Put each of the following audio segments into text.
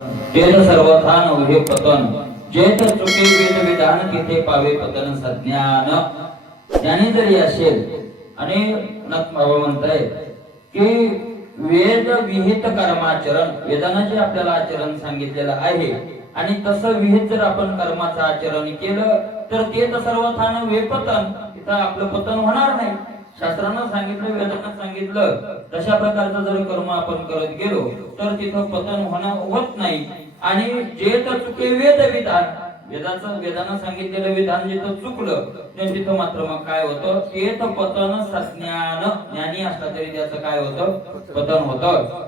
तेज सर्वथान उभे पतन जेथ चुके वेद विधान तिथे पावे पतन सज्ञान. ज्ञानी जरी असेल आणि बाबा म्हणताय की वेद विहित कर्माचरण, वेदानं जे आपल्याला आचरण सांगितलेलं आहे आणि तसं विहित जर आपण कर्माचं आचरण केलं तर ते तर सर्वथान वेपतन, तिथं आपलं पतन होणार नाही. शास्त्रानं सांगितलं, वेदानं सांगितलं तशा प्रकारचं जर कर्म आपण करत गेलो तर तिथं पतन होत नाही. आणि जे तर चुके वेद विधान, वेदानं सांगितलेलं विधान जिथं चुकलं तिथं मात्र मग काय होतं, तेथ पतन सज्ञान. ज्ञानी असला तरी त्याचं काय होतं, पतन होतं.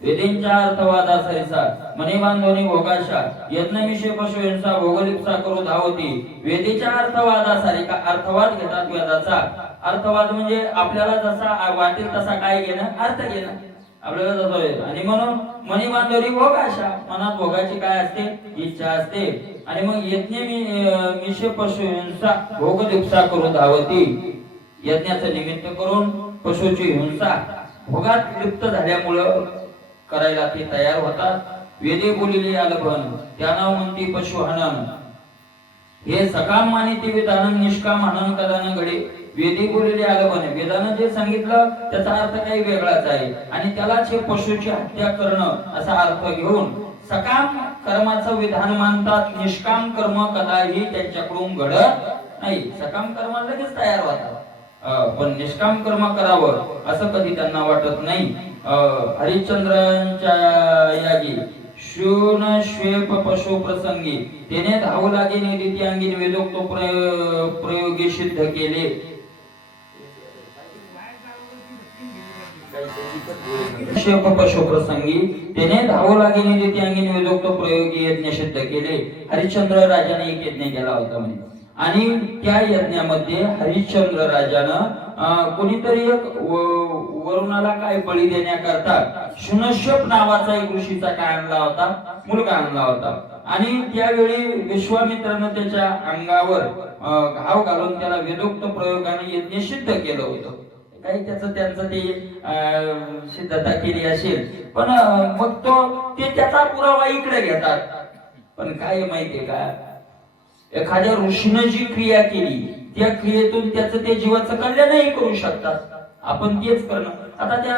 वेदींच्या अर्थवादा सरिसा मनी बांधवनी भोगाशा यज्ञमिषे पशु हिंसा भोगलिप्सा करू धावती. वेदीच्या अर्थवादा सारिका, अर्थवाद घेतात वेदाचा. अर्थवाद म्हणजे आपल्याला जसा वाटेल तसा काय घेणं, अर्थ घेणं आपल्याला जसं. आणि म्हणून मनी बांधवनी भोगाशा, मनात भोगाची काय असते, इच्छा असते. आणि मग यज्ञ मिषे पशु हिंसा भोगलिप्सा करू धावती, यज्ञाचं निमित्त करून पशुची हिंसा भोगात लिप्त झाल्यामुळं करायला ते तयार होतात. वेदे बोलिले आलभन त्यांना म्हणती पशु हनन. हे सकाम मानिती विधान निष्काम हनन कदान घडे. वेदे बोलिले आलभन, वेदानं जे सांगितलं त्याचा अर्थ काही वेगळाच आहे आणि त्यालाच हे पशुची हत्या करणं असा अर्थ घेऊन सकाम कर्माचं विधान मानतात. निष्काम कर्म कदाही त्यांच्याकडून घडत नाही. सकाम कर्म लगेच तयार होतात पण निष्काम कर्म करावं असं कधी त्यांना वाटत नाही. हरिश्चंद्रांच्या यागी शून श्वेप पशु प्रसंगी तेने धावू लागे निदिती अंगी वेदोक्त प्रयोगी सिद्ध केले. श्वेप पशु प्रसंगी तेने धावू लागे निदिती अंगी वेदोक्त प्रयोगी यज्ञ सिद्ध केले. हरिश्चंद्र राजाने एक यज्ञ केला होता म्हणे आणि त्या यज्ञामध्ये हरिश्चंद्र राजानं कोणीतरी एक वरुणाला काय बळी देण्याकरता शुनश्यप नावाचा एक ऋषीचा काय आणला होता, मुलगा आणला होता. आणि त्यावेळी विश्वामित्रानं त्याच्या अंगावर घाव घालून त्याला वेदोक्त प्रयोगाने यज्ञ सिद्ध केलं होतं. काही त्यांचं ते सिद्धता केली असेल पण मग ते त्याचा पुरावा इकडे घेतात. पण काय माहितीये का, एखाद्या ऋषीनं जी क्रिया केली त्या क्रियेतून त्याचं ते जीवाचं कल्याणही करू शकतात. आपण तेच करणं. आता त्या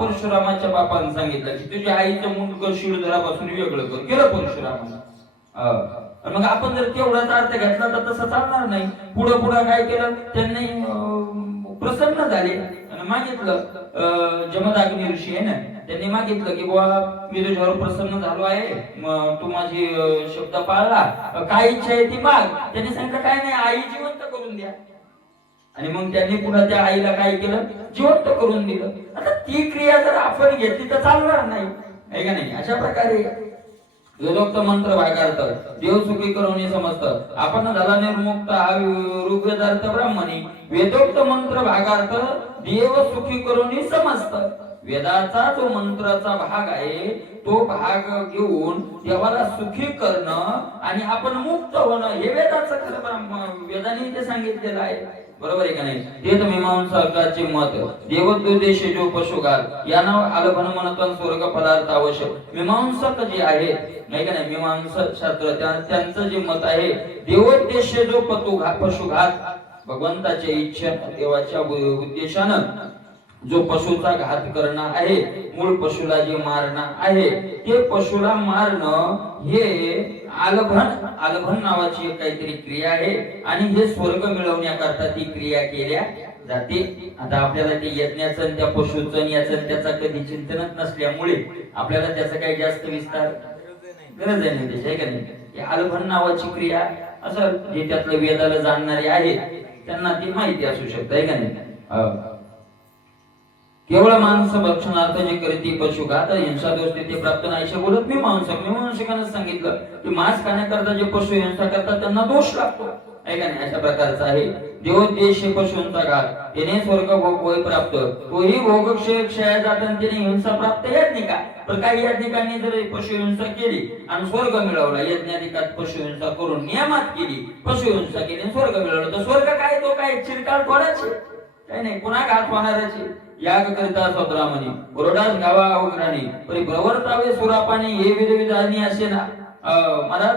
परशुरामाच्या बापानं सांगितलं की तुझ्या आईचं मुंडक शिवधरापासून वेगळं कर, केलं परशुरामानं. मग आपण जर तेवढाच अर्थ घेतला तर तसं चालणार नाही. पुढं काय केलं, त्यांनी प्रसन्न झाले आणि मागितलं. जमदाग्नी ऋषी आहे ना, त्यांनी मागितलं की बुवा मी तुझ्यावर प्रसन्न झालो आहे, तू माझी शब्द पाळला, काय इच्छा आहे ती माग. त्यांनी सांगितलं काय नाही, आई जिवंत करून द्या. आणि मग त्यांनी पुन्हा त्या आईला काय केलं, जिवंत करून दिलं. आता ती क्रिया जर आपण घेतली तर चालणार नाही, आहे का नाही. अशा प्रकारे वेदोक्त मंत्र भागार्थ देव सुखी करून समजत. आपण झाला निर्मुक्त हा ऋग्वेदार्थ ब्राह्मणी. वेदोक्त मंत्र भागार्थ देव सुखी करून समजत. वेदाचा जो मंत्राचा भाग आहे तो भाग घेऊन देवाला सुखी करणं आणि आपण मुक्त होणं हे वेदाचं खरं वेदाने ते सांगितलेलं आहे. बरोबर आहे का नाही. ते मीमांसाकाचे मत देवोद्देश जो पशुघात याना आलभन म्हणतात स्वर्ग पदार्थ आवश्यक. मीमांसक जे आहेत नाही का नाही, मीमांसक शास्त्र त्यांचं जे मत आहे देवोद्देश जो पशुघात, भगवंताच्या इच्छा देवाच्या उद्देशानं जो पशुचा घात करणं आहे, मूळ पशुला जे मारणं आहे ते पशुला मारणं हे आलभन नावाची एक काहीतरी क्रिया आहे आणि हे स्वर्ग मिळवण्याकरता ती क्रिया केल्या जाते. आता आपल्याला ते यज्ञाचं आणि त्या पशुचं याचं त्याचा कधी चिंतनच नसल्यामुळे आपल्याला त्याचा काही जास्त विस्तार गरज आहे नाही त्याची, आहे का नाही. आलभन नावाची क्रिया असं जे त्यातलं वेदाला जाणणारे आहेत त्यांना ती माहिती असू शकते, आहे का नाही. केवळ मांस भक्षणार्थ जे करते पशुघात हिंसा दोष ते प्राप्त नाहीशे बोलत मीमांसकानं सांगितलं की मांस खाण्याकरता जे पशु हिंसा करतात त्यांना दोष लागतो, आहे का नाही. अशा प्रकारचा आहे देवोद्देश पशूंचा घात त्याने स्वर्ग भोग होय प्राप्त. तोही भोगक्षय क्षय जातं त्याने हिंसा प्राप्त यज्ञिका. पण काही यज्ञिकांनी जर पशु हिंसा केली आणि स्वर्ग मिळवला, यज्ञाधिकात पशु हिंसा करून नियमात केली, पशु हिंसा केली स्वर्ग मिळवला, तर स्वर्ग काय तो काय चिरकाल थोडाच काही नाही, पुन्हा घात होणारच. याग करिता स्वतरामणी ओरडास गावा अवग्राणी परी प्रवर्तावे सुरापाणी हे विधविधानी असे ना महाराज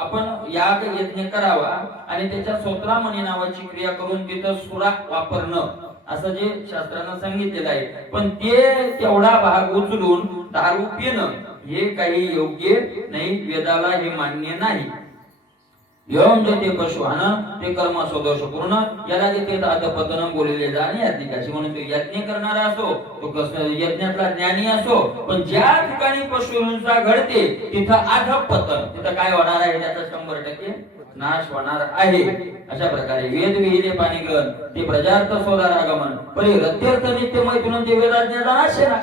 आपण याग यज्ञ करावा आणि त्याच्या स्वतरामणी नावाची क्रिया करून तिथं सुरा वापरणं असं जे शास्त्रानं सांगितलेलं आहे. पण ते तेवढा भाग उचलून दारू पिणं हे काही योग्य नाही, वेदाला हे मान्य नाही. ते पशुहान ते कर्म स्वदोष पूर्ण याला ते पतनम बोलले जाणे अधिकाशी म्हणून तो यज्ञ करणारा असो तो यज्ञातला ज्ञानी असो, पण ज्या ठिकाणी पशुहिंसा घडते तिथं अधपतन, तिथं काय होणार आहे त्याचा 100% नाश होणार आहे. अशा प्रकारे वेद विहिरे पाणी ग्रहण ते प्रजार्थ सोदार आगमन परी रत्यर्थ नित्य मैथुन ते वेदाज्ञाचा नाश आहे ना.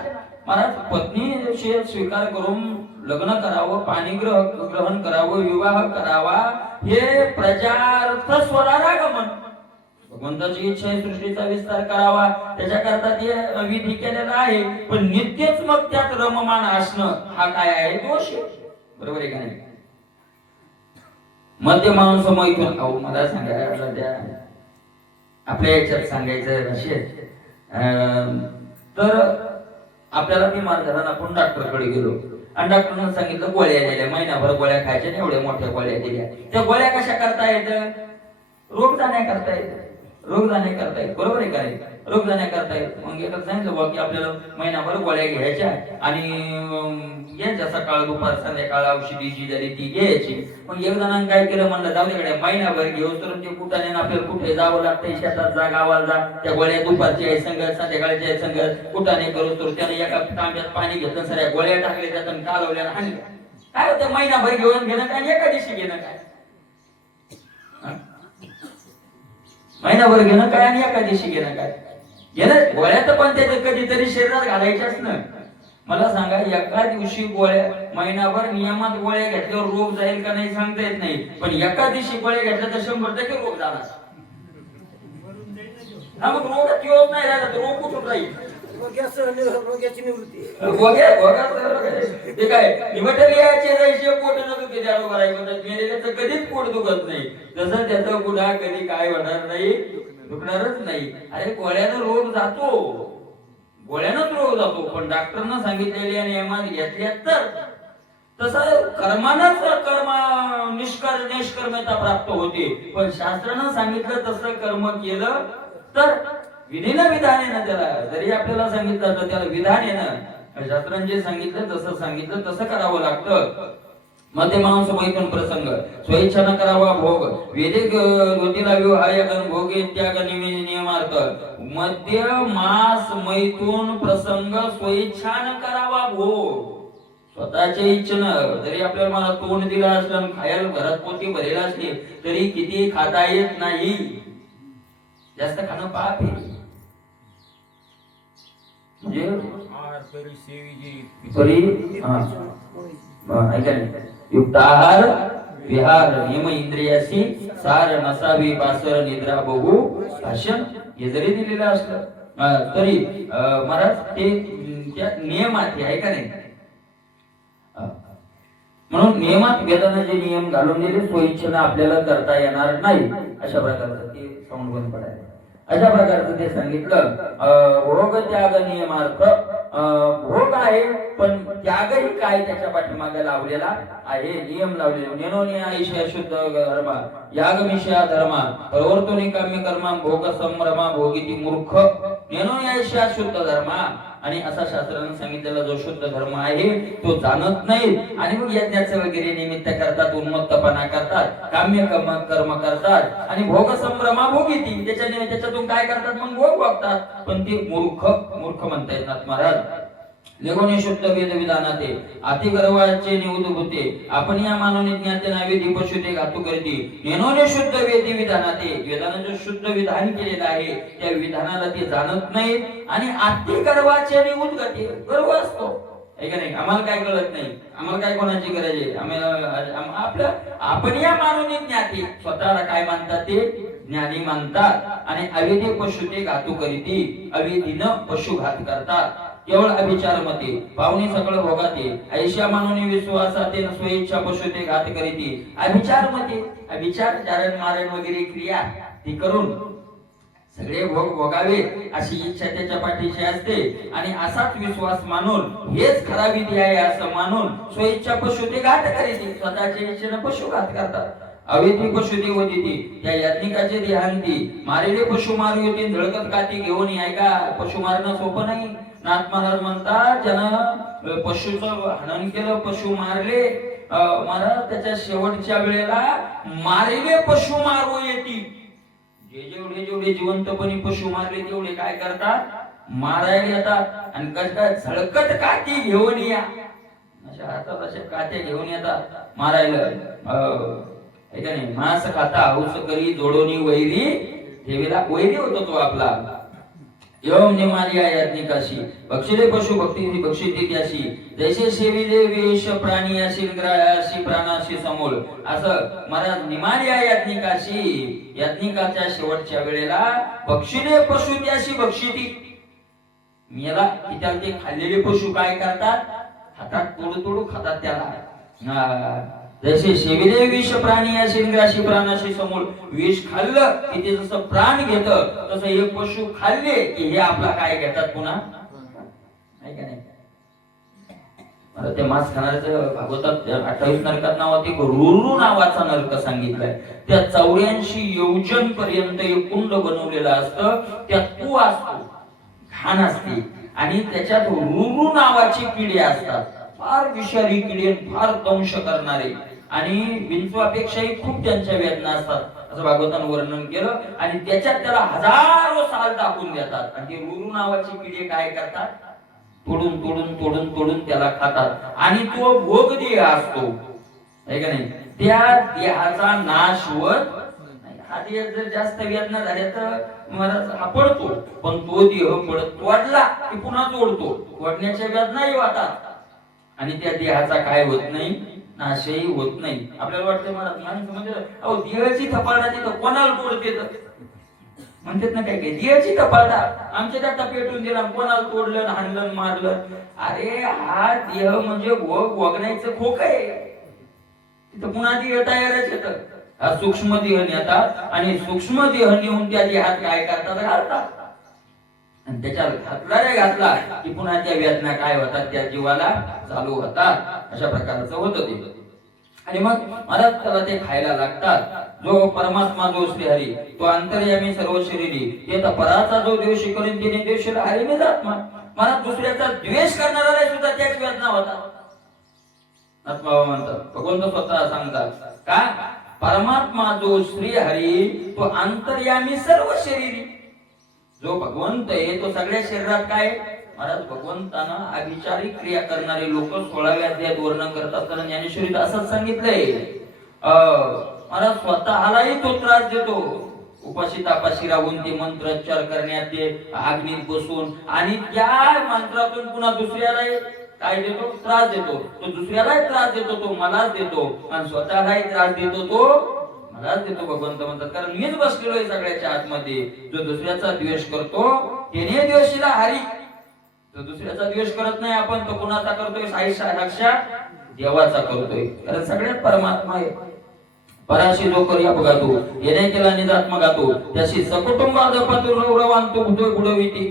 महाराज पत्नी स्वीकार करून लग्न करावं, पाणी ग्रहण करावं, विवाह करावा हे प्रजार्थ स्वरागमन, भगवंताची इच्छा आहे सृष्टीचा विस्तार करावा त्याच्याकरता ते विधी केलेला आहे. पण नित्यच मग त्यात रममान असणं हा काय आहे, दोष आहे. बरोबर आहे का नाही? मध्य माणूस मैथून अहो मला सांगायला द्या, आपल्या याच्यात सांगायचं असे तर आपल्याला बिमार झाला, आपण डॉक्टरकडे गेलो आणि डॉक्टरने सांगितलं गोळ्या दिल्या, महिनाभर गोळ्या खायच्या, एवढ्या मोठ्या गोळ्या दिल्या. त्या गोळ्या कशा करता येत? रोग जाण्या करता येत, रोग जाण्या करता येत. बरोबर आहे का नाही? रोग जाण्या करता येत. मग एकच सांगितलं बघ की आपल्याला महिनाभर गोळ्या घ्यायच्या आणि घ्यायच्या, सकाळ दुपार संध्याकाळ औषधी जी झाली ती घ्यायची. मग एक जणांनी काय केलं, म्हणलं जाऊ दे महिनाभर घेऊ तर ते कुठाने आपल्याला कुठे जावं लागतंय, शेतात जा, गावाला जा, त्या गोळ्या दुपारची आहे संगत, संध्याकाळची आहे संगत, कुठाने करू तर त्याने एका तांब्यात पाणी घेतलं, सगळ्या गोळ्या टाकल्या त्यातून कालवल्या आणि काय होतं, महिनाभर घेऊन घेणं काय, एका दिवशी घेणं काय, महिनाभर घेणं काय आणि एका दिवशी घेणं काय, घेणं गोळ्या तर पण त्याच्या कधीतरी शरीरात घालायच्याच ना. मला सांगा, एका दिवशी गोळ्या, महिनाभर नियमात गोळ्या घेतल्यावर रोग जाईल का नाही सांगता येत नाही, पण एका दिवशी गोळ्या घेतल्या तर 100% रोग जाणार. हा मग रोग किंवा नाही राहिला तर रोग कुठून राहील? रोग्याची निवृत्ती ते काय निवटल्याचे जैसे पोट न दुखे त्या रोगाला मेलेल्याचं कधीच पोट दुखत नाही, तसं त्याचं गुन्हा कधी काय होणार नाही, दुखणारच नाही. अरे गोळ्यानं रोग जातो, गोळ्यानंच रोग जातो, पण डॉक्टरनं सांगितलेल्या नियमात घेतल्या तर तसं कर्मानंच कर्म निष्कर्मता प्राप्त होते. पण शास्त्रानं सांगितलं तसं कर्म केलं तर विधीनं विधान आहे ना, त्याला जरी आपल्याला सांगितलं तर त्याला विधान आहे ना. शास्त्रानं जे सांगितलं तसं सांगितलं तसं करावं लागतं. मध्य मांस मैथुन प्रसंग स्वेच्छानं करावा भोग वेदिक गतीला विवाह भोगे त्याग नियमार्थ मध्य मास मैथुन प्रसंग स्वेच्छानं करावा भोग. स्वतःच्या इच्छेनं जरी आपल्याला मला तोंड दिलं असलं, खायला घरात पोटी भरेला असली तरी किती खाता येत नाही, जास्त खाणं पाप आहे. म्हणजे युक्त आहार विहार नियम इंद्रियासी सार नसावी बासर निद्रा बघू भाषण हे जरी दिलेलं असलं तरी महाराज ते त्या नियमात आहे का नाही. म्हणून नियमात वेदाने जे नियम घालून दिले स्वइच्छेनं आपल्याला करता येणार नाही. अशा प्रकारचं ते साऊंड बंद पडायला, अशा प्रकारचं ते सांगितलं. भोग त्याग नियमार्थ भोग आहे पण त्यागही काय त्याच्या पाठीमागे लावलेला आहे, नियम लावलेला. नेनोनी आयुष्य शुद्ध धर्म याग मिशा धर्म प्रवर्तोनी काम्य कर्मा भोग संभ्रमा भोगिती मूर्ख नेनोनी आयुष्य शुद्ध धर्म. आणि असा शास्त्रानं सांगितलेला जो शुद्ध धर्म आहे तो जाणत नाही आणि मग यज्ञाचं वगैरे निमित्त करतात, उन्मत्तपणा करतात, काम्य कर्म करतात आणि भोग संभ्रमा भोगिती त्याच्यातून काय करतात, मग भोग बघतात. पण ते मूर्ख म्हणता येतात महाराज. निगोने शुद्ध वेद विधानाते अति गर्वाचे निवृत्त होते आपण या मानवने ज्ञाते नावे दीपशुद्धे घातू करते. नेनोने शुद्ध वेद विधानाते वेदानं जो शुद्ध विधान केलेलं आहे त्या विधानाला ते जाणत नाही आणि अति गर्वाचे निवृत्त गती गर्व असतो आहे का नाही. आम्हाला काय कळत नाही, आम्हाला काय कोणाची गरज आहे, आम्हाला आपलं आपण या मानवने ज्ञाते स्वतःला काय मानतात ते ज्ञानी मानतात आणि अवेदी पशु ते घातू करीती अवेदीनं पशुघात करतात. केवळ अभिचार मते पाहुणे सकळ भोगाते ऐशा मानवने विश्वासाते स्वइच्छा पशु ते घात करीती. अभिचार मते अभिचार चारण मारण वगैरे क्रिया ती करून सगळे भोग भोगावे अशी इच्छा त्याच्या पाठीशी असते आणि असाच विश्वास मानून हेच खरा विधी आहे असं मानून स्वइच्छा पशु ते घात करीत स्वतःच्या इच्छेने पशु घात करतात. अवेदी पशु देवदिती त्या याज्ञिकाचे देहांती मारिले पशु मारू होते झळकत काठी घेऊन ऐका पशु मारणं सोपं नाही. नाथ महाराज म्हणतात ज्यानं पशुचं हनन केलं पशु मारले महाराज त्याच्या शेवटच्या वेळेला मारिले पशु मारू येते. जेवढे जेवढे जिवंतपणी पशु मारले तेवढे काय करतात मारायला येतात आणि काय झळकत काठी घेऊन या अशा हातात अशा काठ्या घेऊन येतात मारायला. ऐका नाही मांस खाता हौस करी जोडोनी वैरी ठेवीला वैरी होतो तो आपला. एवं निमालिया याज्ञिकाशी बक्षिले पशु भक्ती बक्षिते त्याशी जैसे सेविले वेश प्राणी अशी ग्रायाशी प्राणाशी समोल असं महाराज निमालिया याज्ञिकाच्या शेवटच्या वेळेला बक्षिले पशु त्याशी बक्षिती मेला की त्याला ते खाल्लेले पशु काय करतात हातात तोडू तोडू खातात त्याला. जसे सेविले विष प्राणी अशी ग्राशी प्राणाशी समोर विष खाल्लं की ते जसं प्राण घेतं तसं हे पशु खाल्ले की हे आपला काय घेतात पुन्हा नाही का नाही. मला ते मांस खाणाऱ्याचं भागवतात 28 नरकात नावात एक रुरु नावाचा नरक सांगितलाय. त्या 84 योजन पर्यंत एक कुंड बनवलेलं असतं त्यात तू असतो घाण असते आणि त्याच्यात रुरु नावाची किडे असतात फार विषारी किडे फार दंश करणारे आणि विंचवापेक्षाही खूप त्यांच्या वेदना असतात असं भागवतानं वर्णन केलं. आणि त्याच्यात त्याला हजारो साल टाकून देतात आणि ते रुरु नावाची किडे काय करतात तोडून तोडून तोडून तोडून त्याला खातात आणि तो भोग देह असतो आहे का नाही. त्या देहाचा नाश होत हा देह जर जास्त वेदना झाल्या तर महाराज हा पडतो पण तो देह पडत तोडला की पुन्हा तोडतो तोडण्याच्या वेदनाही होतात आणि त्या देहाचा काय होत नाही नाशही होत नाही. आपल्याला वाटतं माणसं म्हणजे अहो देहाची थपारडा तिथं कोणाला तोडते म्हणतात ना काय काय देहाची थपारडा आमच्या त्या टपेटून दिला कोणाला तोडलं हाणलं मारलं. अरे हा देह म्हणजे भोग भोगण्याचं खोक आहे तिथं पुन्हा देह तयारच येतं. हा सूक्ष्म देह नेतात आणि सूक्ष्म देह नेऊन त्या देहात काय करतात घालतात आणि त्याच्या घातला की पुन्हा त्या वेदना काय होतात त्या जीवाला चालू होतात अशा प्रकारचं होतं ते. आणि मग मला त्याला ते खायला लागतात. जो परमात्मा जो श्रीहरी तो अंतर्यामी सर्व शरीरी ते तर पराचा जो द्वेष करून तिने द्वेषाला हरीने जात मला दुसऱ्याचा द्वेष करणारा सुद्धा त्याच वेदना होतात. आत्मा म्हणतात भगवंत स्वतः सांगतात का परमात्मा जो श्रीहरी तो अंतर्यामी सर्व शरीरी जो भगवंत आहे तो सगळ्या शरीरात काय महाराज भगवंतानं अभिचारी क्रिया करणारे लोक 16व्या अध्यायात वर्णन करतात. कारण ज्ञानेश्वरीत असंच सांगितलंय महाराज स्वतःलाही तो त्रास देतो उपाशी तापाशी राहून ते मंत्रोच्चार करण्यात ते अग्नीत बसून आणि त्या मंत्रातून पुन्हा दुसऱ्यालाही काय देतो त्रास देतो. तो दुसऱ्यालाही त्रास देतो तो मलाच देतो आणि स्वतःलाही त्रास देतो तो मलाच देतो भगवंत म्हणतात. कारण मीच बसलेलो आहे सगळ्याच्या आतमध्ये. जो दुसऱ्याचा द्वेष करतो त्याने द्वेषीला हरी तो दुसऱ्याचा द्वेष करत नाही आपण तो कोणाचा करतोय साक्षात देवाचा करतोय. कारण सगळ्यात परमात्मा आहे. पराशी जो करी अपघातो येणे केला निजात्मा गातो त्याशी सकुटुंबाद पतुरवंतो बुडविती.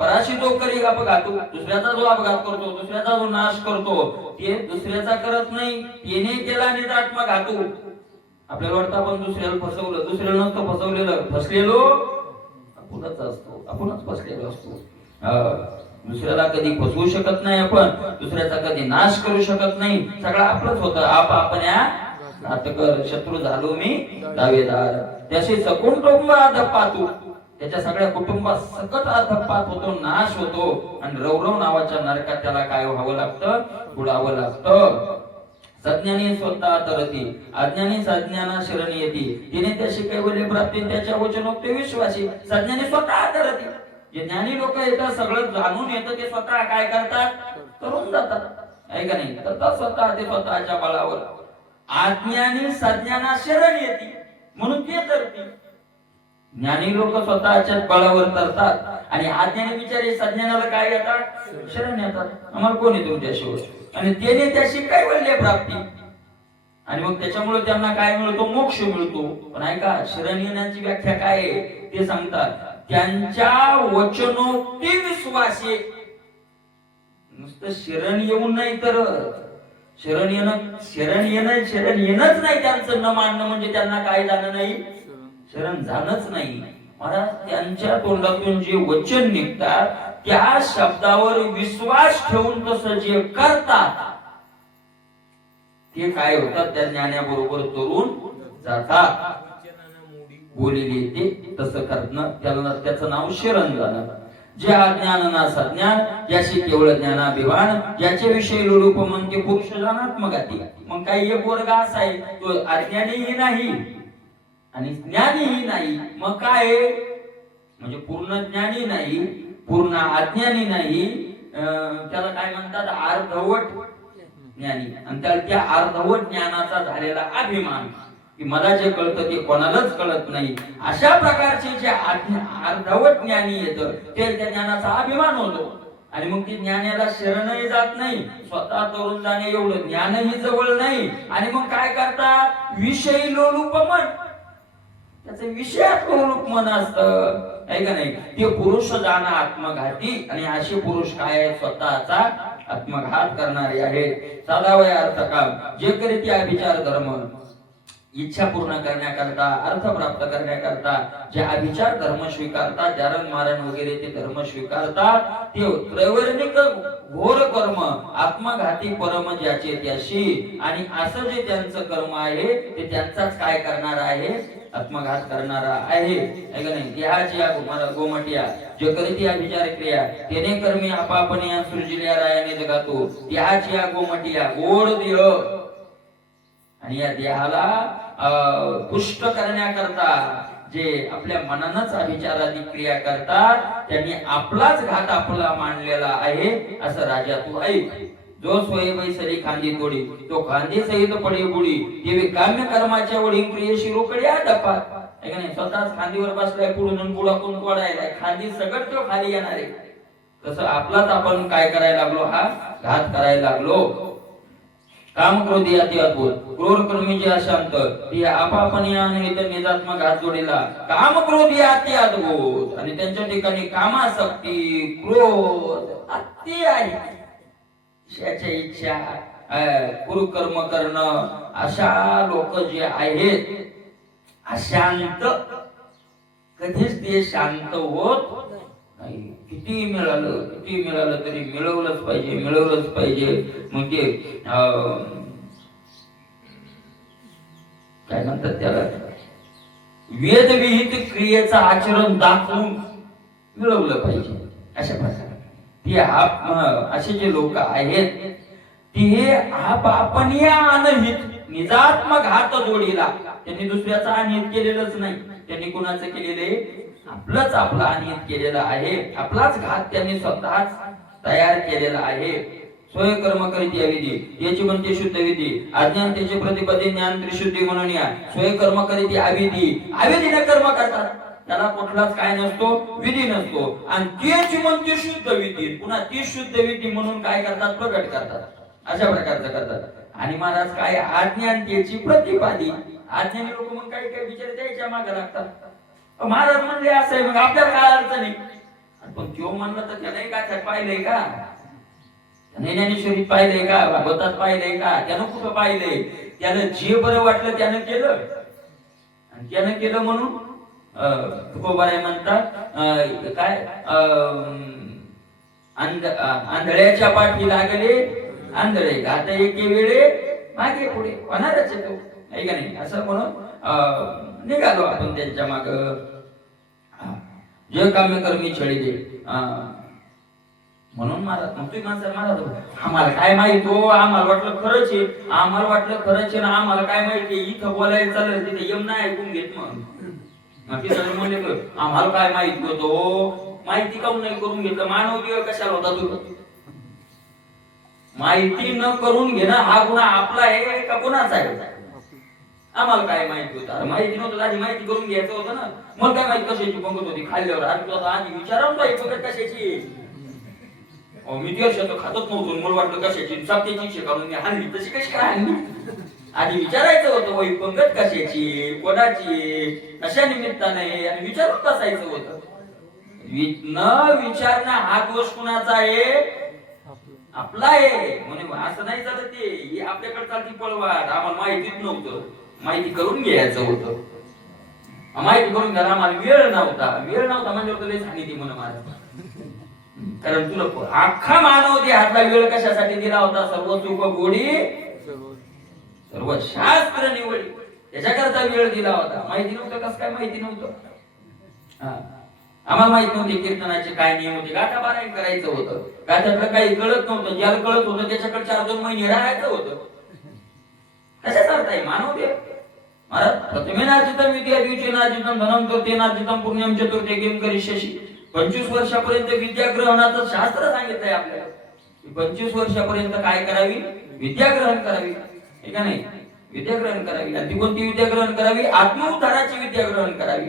पराशी जो करी अपघातो दुसऱ्याचा जो अपघात करतो दुसऱ्याचा जो नाश करतो ते दुसऱ्याचा करत नाही येणे केला निजात्मा घातो. आपल्याला वाटतं आपण दुसऱ्याला फसवलं दुसऱ्याला नसतं फसवलेलं फसलेलो आपणच असतो आपणच फसलेलो असतो. दुसऱ्याला कधी फसवू शकत नाही आपण दुसऱ्याचा कधी नाश करू शकत नाही. सगळं आपलंच होतं आपल्या नाटकर शत्रू झालो मी दावेदार. त्याशी सकुटुंब अधपातू त्याच्या सगळ्या कुटुंबात सकट अधपात होतो नाश होतो आणि रवरव नावाच्या नरकात त्याला काय व्हावं लागतं बुडावं लागतं. सज्ञानी स्वतः तरती अज्ञानी सज्ञाना शरण येती तिने त्याशी कैवल्य प्राप्ती त्याच्या वचनोक्त विश्वासी. सज्ञानी स्वतः तरती जे ज्ञानी लोक येतात सगळं जाणून येतं ते स्वतः काय करतात करून जातात आहे का नाही. तर स्वतः ते स्वतःच्या बळावर अज्ञानी सज्ञाना शरण येती म्हणून ते तरती. ज्ञानी लोक स्वतःच्या बळावर तरतात आणि अज्ञानी बिचारे सज्ञानाला काय येतात शरण येतात. आम्हाला कोणी तुमच्याशिवाय आणि त्याने त्याशी कैवल्य प्राप्ती आणि मग त्याच्यामुळे त्यांना काय मिळतो? मोक्ष मिळतो. पण ऐका, शरण येण्याची व्याख्या काय आहे ते सांगतात. त्यांच्या वचनोक्ती विश्वासी. नुसतं शरण येऊन नाही तर शरण येणंच नाही त्यांचं न मानणं म्हणजे त्यांना काय झालं नाही? शरण झालंच नाही. महाराज त्यांच्या तोंडातून जे वचन निघतात त्या शब्दावर विश्वास ठेवून तसं जे करतात ते काय होतात? त्या ज्ञानाबरोबर तरुण जातात. बोलिले ते तसं करणं त्याचं नाव शरण झालं. जे अज्ञान ना सज्ञान, ज्याशी केवळ ज्ञानाभिमान, ज्याचे विषयी लोलुप मन ते पुरुष जाणात्मगाती. मग काही एक वर्ग असा आहे तो अज्ञानीही नाही आणि ज्ञानीही नाही. मग काय? म्हणजे पूर्ण ज्ञानी नाही, पूर्ण अज्ञानी नाही, त्याला काय म्हणतात? अर्धवट ज्ञानी. आणि त्या अर्धवट ज्ञानाचा झालेला अभिमान की मला जे कळतं ते कोणालाच कळत नाही, अशा प्रकारचे जे अर्धवट ज्ञानी येतं ते त्या ज्ञानाचा अभिमान होतो. आणि मग ती ज्ञानाला शरणही जात नाही, स्वतः तरुण जाणे एवढं ज्ञानही जवळ नाही. आणि मग काय करतात? विषयी लोलुप मन, त्याचं विषयात लोलुप मन असतं, आहे का नाही? ते पुरुष जाणं आत्मघाती. आणि असे पुरुष काय आहेत? स्वतःचा आत्मघात करणारे आहेत. साधावय अर्थ काम जे करीत अभिचार धर्म, इच्छा पूर्ण करण्याकरता, अर्थ प्राप्त करण्याकरता जे अभिचार धर्म स्वीकारतात, जारण मारण वगैरे ते धर्म स्वीकारतात, ते त्रैवर्णिक घोर कर्म आत्मघाती परम ज्याचे त्याशी. आणि असं जे त्यांचं कर्म आहे ते त्यांचाच काय करणार आहे? आत्मघात करणारा आहे, है का नाही? देहाची गोमटिया जे करीती अभिचार क्रिया तेने कर्मी आपापणे सृजिल्या रायाने जगातो. देहाची गोमटिया गोड देह, आणि या देहाला पुष्ट करण्याकरता जे आपल्या मनानच अभिचारादी क्रिया करतात त्यांनी आपलाच घात आपला मांडलेला आहे. असं राजा तू ऐक. जो स्वयं सरी खांदी तोडी तो खांदी सहित पडी बुडी, देवी काम्य कर्माच्या वडी प्रियशी रोकडी दपात. आहे का नाही? स्वतःच खांदीवर बसलाय, पुढून पुढा कोण तोडायला, खांदी सगळं तो खाली येणार आहे. तसं आपलाच आपण काय करायला लागलो? हा घात करायला लागलो. काम क्रोधी अति अद्भुत, क्रूर कर्मी जे अशांत ती आपापणी अनहित निजात्मक हात जोडीला. काम क्रोधी अति अद्भुत, आणि त्यांच्या ठिकाणी कामासक्ती क्रोध अति आहे. इच्छा कुरुकर्म करणं, अशा लोक जे आहेत अशांत, कधीच ते शांत होत नाही. किती मिळालं तरी मिळवलंच पाहिजे. मग ते काय म्हणतात त्याला? वेदविहित क्रियेचं आचरण दाखवून मिळवलं पाहिजे. अशा प्रकारे ते असे जे लोक आहेत ते आपण या अनहित निजात्मक हात जोडीला, त्यांनी दुसऱ्याचा अनिहित केलेलंच नाही, त्यांनी कुणाचं केलेले? आपला अनिहित केलेला आहे. आपलाच घात त्यांनी स्वतःच तयार केलेला आहे. स्वय कर्म करीत या विधी याची म्हणते शुद्ध विधी. अज्ञान त्याचे प्रतिपदी ज्ञान त्रिशुद्धी म्हणून या. स्वय कर्म करीत अविधीने कर्म करतात, त्याला कुठलाच काय नसतो? विधी नसतो. आणि त्याची म्हणते शुद्ध विधी. पुन्हा ती शुद्ध विधी म्हणून काय करतात? प्रकट करतात. अशा प्रकारचं करतात. आणि महाराज काय? अज्ञान त्याची प्रतिपादी. अज्ञानी लोक मग काही काही विचार द्यायच्या मागे लागतात. महाराज म्हणले असं आहे, मग आपल्याला काय अडचण आहे? पण तो म्हणलं तर त्याने काय पाहिलंय का? ज्ञानेश्वरीत पाहिलंय का? भागवतात पाहिलंय का? त्यानं कुठं पाहिलंय? त्यानं जे बरं वाटलं त्यानं केलं, आणि त्यानं केलं म्हणून तुकोबाराय म्हणतात काय? आंधळ्याच्या पाठी लागले आंधळे, घात एके वेळे मागे पुढे होणारच आहे तो, आहे का नाही? असं म्हणून निघालो आपण त्यांच्या माग. जे काम्य कर्मी छळीले, म्हणून महाराज तुम्ही माणसं महाराज आम्हाला काय माहित हो, आम्हाला वाटलं खरंच आहे, ना आम्हाला काय माहिती? इथं बोलायला चाललं तिथे यमुना ऐकून घेत. मग ते सगळं म्हणले आम्हाला काय माहित होतो? माहिती काऊन नाही करून घेतलं? मानव देव कशाला होता तुला? माहिती न करून घेणं हा गुन्हा आपला आहे का कोणाचा आहे? आम्हाला काय माहिती होतं? माहिती नव्हतं, आधी माहिती करून घ्यायचं होतं ना. मग काय माहिती कशाची पंगत होती खाल्ल्यावर? आधी विचारावं पाहिजे पकड कशाची. मी ते खातच नव्हतो, मला वाटलं कशाची साप्त्याची काढून मी हल्ली. तशी कशी काय हल्ली? आधी विचारायचं होतं वही पंगत कशाची, कोणाची, कशा निमित्ताने, आणि विचारून बसायचं होतं. न विचारणं हा दोष कुणाचा आहे? आपला आहे. म्हणून असं नाही चालत. ते आपल्याकडे चालती पळवाट. आम्हाला माहितीच नव्हतं, माहिती करून घ्यायचं होतं. माहिती करून घ्यायला आम्हाला वेळ नव्हता म्हणजे तुला सांगितली म्हणून मला. कारण तुला अख्खा मानव हातला वेळ कशासाठी दिला होता? सर्व सुख गोडी सर्व शास्त्र निवडी त्याच्याकरता वेळ दिला होता. माहिती नव्हतं. कसं काय माहिती नव्हतं? आम्हाला माहित नव्हते कीर्तनाचे काय नियम होते. गाथा पारायण करायचं होतं. गाथ्यातलं काही कळत नव्हतं. ज्याला कळत होतं त्याच्याकडे 4-2 महिने राहायचं होतं. कशाचा अर्थ आहे? मानव देव महाराज प्रथमेनार्जितम विद्याद्विचेनार्जितम धनम तृतीयेनार्जितम पुण्यम चतुर्थे किम करिष्यसि. 25 वर्षापर्यंत विद्या ग्रहणाचं शास्त्र सांगितलंय आपल्याला. 25 वर्षापर्यंत काय करावी? विद्या ग्रहण करावी. हे का नाही? विद्या ग्रहण करावी. आणि ती कोणती विद्या ग्रहण करावी? आत्मोद्धाराची विद्या ग्रहण करावी.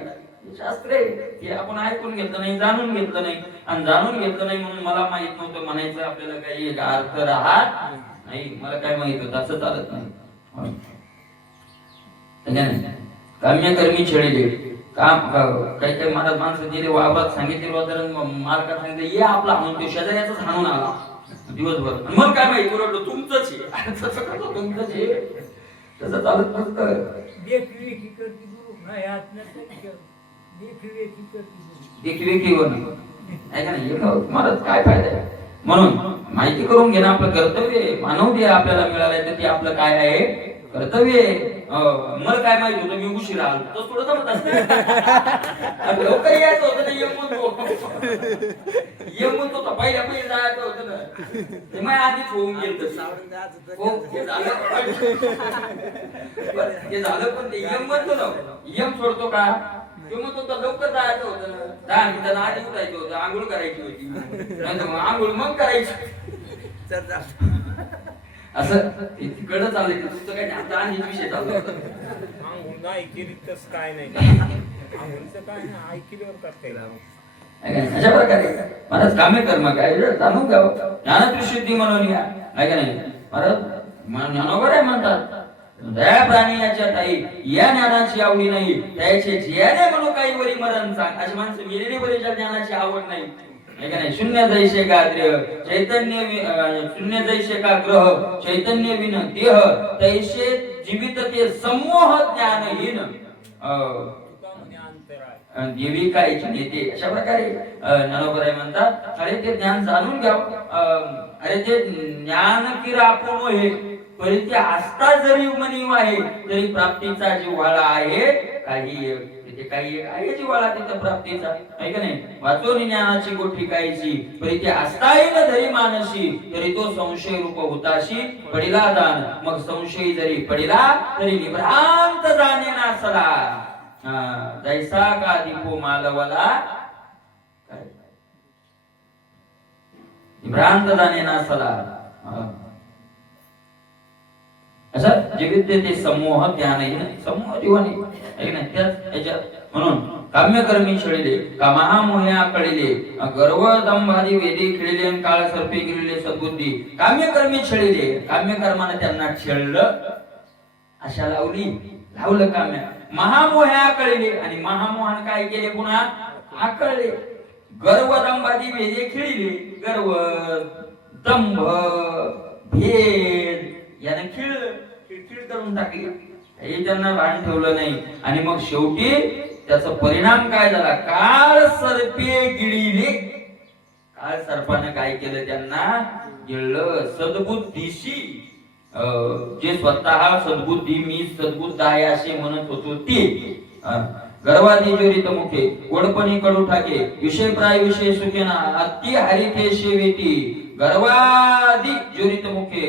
शास्त्र हे आपण ऐकून घेतलं नाही, जाणून घेतलं नाही. आणि जाणून घेतलं नाही म्हणून मला माहित नव्हतं म्हणायचं आपल्याला काही अर्थ राहत नाही. मला काय माहित होतं? असं चालत नाही. काम्य कर्मी छळले काम काही काही महाराज माणसं दिले वावरात सांगितले मालकात सांगितलं ये आपला म्हणून तो शेजाऱ्याचाच हाणून आला दिवसभर. मग काय माहिती ओरडलो तुमचंच आहे. तुमचंच आहे तसं चालत नसतं. देखील ऐका नाही महाराज काय फायदा आहे? म्हणून माहिती करून घेणं आपलं कर्तव्य आहे. मानव दे आपल्याला मिळालाय तर ते आपलं काय आहे? कर्तव्य आहे. मला काय माहित होतं मी उशिरा आलो तर थोडं जमत असतं. लवकर यायचं होतं ना. यम म्हणतो पहिल्या पहिले जायचं होतं ना. ते मग आधीच होऊन गेलं. ते झालं पण ते यम म्हणतो ना. यम सोडतो का? तो म्हणतो लवकर जायचं होतं ना. 10 मिनिटांना आधी उठायचं होतं. आंघोळ करायची होती. मग आंघोळ मग करायची. असं तिकडं चाललंय. तुमचं काय आता आणि विषय चालू होता. नाही केली तस काय नाही. काय नाही ऐकल्यावर करता अशा प्रकारे महाराज कामे कर्म काय जाणून घ्यावं. ज्ञानत्रिशुद्धी म्हणून या नाही नाही महाराज ज्ञानोबर आहे म्हणतात. दया प्राणी याच्या ताई या ज्ञानाची आवडी नाही त्याचे जियाने म्हणून काही वरी मरण सांग. अशी माणसं मिलेली वरीच्या ज्ञानाची आवड नाही. शून्य जैसे का ग्रह चैतन्य शून्य जैसे का ग्रह चैतन्य विन देह तैसे जीवित ते समूह ज्ञानहीन देवी काय नेते. अशा प्रकारे ज्ञानोबर म्हणतात अरे ते ज्ञान जाणून घ्यावं. अरे ते ज्ञान की आपण हे परित्या आस्था जरी मनीव आहे तरी प्राप्तीचा जिव्हाळा आहे. काही तिथे काही आहे जिव्हाळा तिथं प्राप्तीचा आहे का नाही. वाचोनी ज्ञानाची गोठी कायची परित्या आस्थाईन धरी मानसी तरी तो संशय रूप होताशी पडिला दान. मग संशय जरी पडिला तरी निभ्रांत जाणे नासला. जैसा का दीपो मालवला निभ्रांत जाणे नासला. असं जीवित ते समूह ज्ञानहीन समूह जीवनी म्हणून काम्यकर्मी छळले कामहा मोह्या कळले गर्व दंभादी वेदी खेळले काळ सर्पे गिरले सद्बुद्धी. काम्यकर्मी छळले काम्यकर्माने त्यांना छळलं. अशा लावलं काम्य. महामोह्या कळले आणि महामोहन काय केले पुन्हा आकळले. गर्व दंभादी वेदी खेळले. गर्व दंभ भेद याने खिळखिळ करून टाकली. हे त्यांना भान ठेवलं नाही. आणि मग शेवटी त्याचा परिणाम काय झाला? काळ सर्पे गिळले. काळ सर्पाने काय केलं? त्यांना गिळलं. सद्बुद्धीशी जे स्वतः सद्बुद्धी मी सद्बुद्ध आहे असे म्हणत होतो ते गर्वादी ज्वरित मुखे गोडपणी कडू टाके विषय प्राय विषय सुखेना अति हरिते शेवेती. गर्वादी ज्वरित मुखे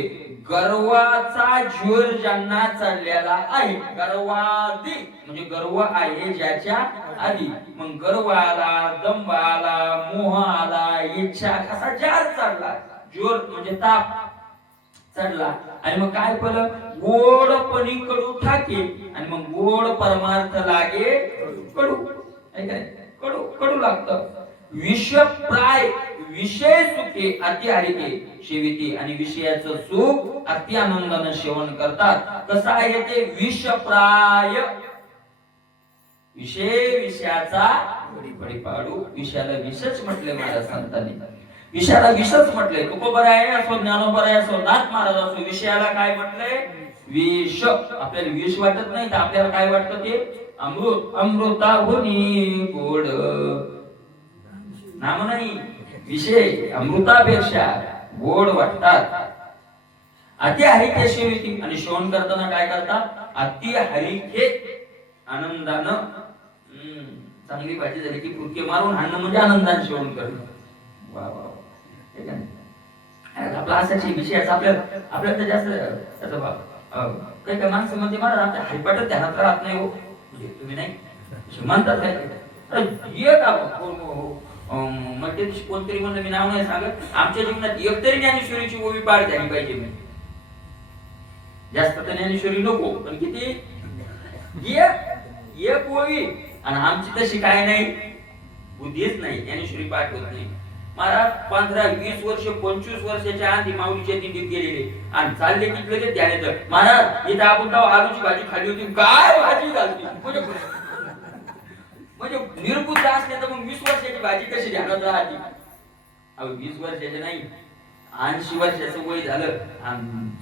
गर्वाचा ज्वर ज्यांना चढलेला आहे. गर्वादी म्हणजे गर्व आहे ज्याच्या आधी. मग गर्व आला, दंभ आला, मोह आला, इच्छा असा जार चढला. ज्वर म्हणजे ताप चढला. आणि मग काय पडलं? गोडपणी कडू ठाके. आणि मग गोड परमार्थ लागे कडू. कडू कडू लागतं. विष प्राय विषय सुखे अति हरिके सेविती आणि विषयाचं सुख अति आनंदानं सेवन करतात. कसं आहे ते विषप्राय, विषयाचा परिपाडू. विषयाला विषच म्हटले महाराज संतांनी, विषयाला विषच म्हटले. तुकोबर आहे असो, ज्ञानोबर आहे असो, नाथ महाराज असो, विषयाला काय म्हटलंय? विष. आपल्याला विष वाटत नाही तर आपल्याला काय वाटतं? ते अमृत. अमृताहुनी गोड नाम नाही, विषय अमृतापेक्षा गोड वाटतात. अति हरिके सेविती आणि सेवन करताना काय करतात? अति हरिके आनंदानं. चांगली भाजी झाली की फुटके मारून हाणणं म्हणजे आनंदाने सेवन करणं. वा वा, ठीक आहे. आपला असाची विषयाचा आपल्याला तर जास्त त्याचा भाव. काही काही माणसं म्हणजे मला आमच्या हरिपाठात ध्यानात राहत नाही हो. तुम्ही नाही म्हणतात काय एक म्हणजे कोणतरी म्हणलं, मी नाव नाही सांगत, आमच्या जीवनात एकतरी ज्ञानेश्वरीची ओवी पार झाली पाहिजे. मी जास्त तर ज्ञानेश्वरी नको, पण किती एक ओवी. आणि आमची तशी काय नाही, बुद्धीच नाही, ज्ञानेश्वरी पाठ होत नाही. महाराज 15-20 वर्ष 25 वर्षाच्या आधी माऊलीच्या दिंडीत गेलेले आणि चालले की लगेच ध्यान येतं. महाराज इथं आपण तेव्हा आलूची भाजी खाली होती, काय भाजी घालती म्हणजे निर्बुद्ध असले तर मग 20 वर्षाची भाजी कशी ध्यानात राहते? अहो 20 वर्षाचे नाही, 80 वर्षाचं वय झालं,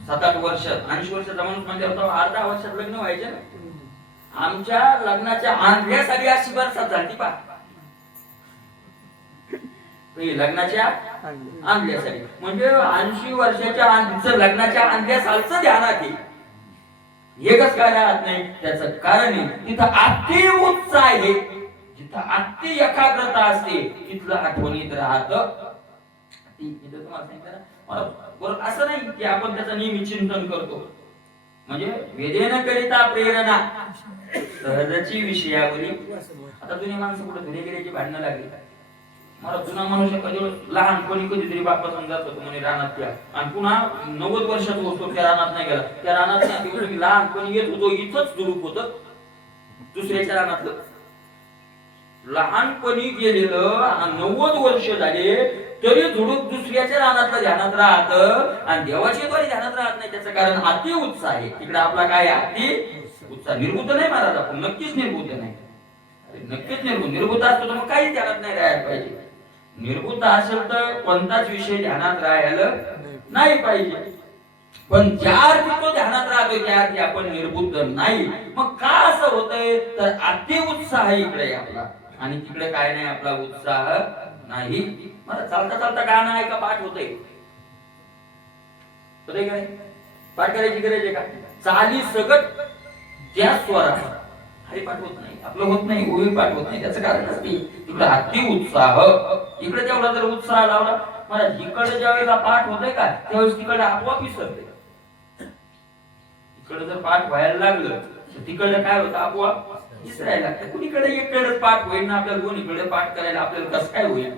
7-8 वर्ष, 80 वर्षाचा माणूस म्हणजे अर्धा वर्षात लग्न व्हायचं ना. आमच्या लग्नाच्या आंधळ्यासाठी 80 वर्षात झाली पा लग्नाच्या आंधळ्यासाठी, म्हणजे 80 वर्षाच्या आंधीचं लग्नाच्या आंधळ्या सालचं ध्यानात आहे. एकच काय राहत नाही, त्याचं कारण आहे तिथं अति उत्साह आहे. जिथं अति एकाग्रता असते तिथलं आठवणीत राहत. तुम्हाला सांगितलं ना, असं नाही की आपण त्याचं नेहमी चिंतन करतो. म्हणजे वेदेन करिता प्रेरणा सहजची विषयावरी. आता जुनी माणसं कुठे धुरेगिरीची भांडणं लागली. मला जुना मनुष्य कधी लहानपणी कधीतरी बाप्पा समजात होतो म्हणे रानात त्या, आणि पुन्हा 90 वर्षाचा होतो त्या रानात नाही गेला. त्या रानात नाही, लहानपणी येत होतो, इथंच झुडूप होत दुसऱ्याच्या रानातलं. लहानपणी गेलेलं 90 वर्ष झाले तरी झुडूप दुसऱ्याच्या रानातलं ध्यानात राहत आणि देवाची द्वारे ध्यानात राहत नाही. त्याचं कारण अति उत्साह आहे. तिकडे आपला काय अति उत्साह. निर्भूत नाही महाराज, आपण नक्कीच निर्भूत नाही, नक्कीच निर्भूत असतो तर मग काही ध्यानात नाही राहायला पाहिजे. निर्भूत असेल तर कोणताच विषय ध्यानात राहायला नाही पाहिजे. पण ज्या अर्थी तो ध्यानात राहतो त्या अर्थी आपण निर्भूत नाही. मग का असं होतंय तर अति उत्साह इकडे आपला आणि तिकडे काय नाही, आपला उत्साह नाही. मला चालता चालता गाणं ऐका पाठ होतंय, होतंय का नाही? पाठ करायची गरज आहे का? चाली सगट त्या स्वरात हरिपाठ होत नाही, आपलं होत नाही, ओवी पाठ होत नाही. त्याचं कारण असते तिकडे अति उत्साह. इकडे तेवढा जर उत्साह लावला, मला इकडे ज्यावेळेला पाठ होतंय का त्यावेळेस तिकडे आपोआप विसरते. इकडे जर पाठ व्हायला लागलं तर तिकडे काय होतं, आपोआप विसरायला लागतं. कुणीकडे एककडे पाठ होईल ना, आपल्याला दोन्हीकडे पाठ करायला आपल्याला कसं काय होईल?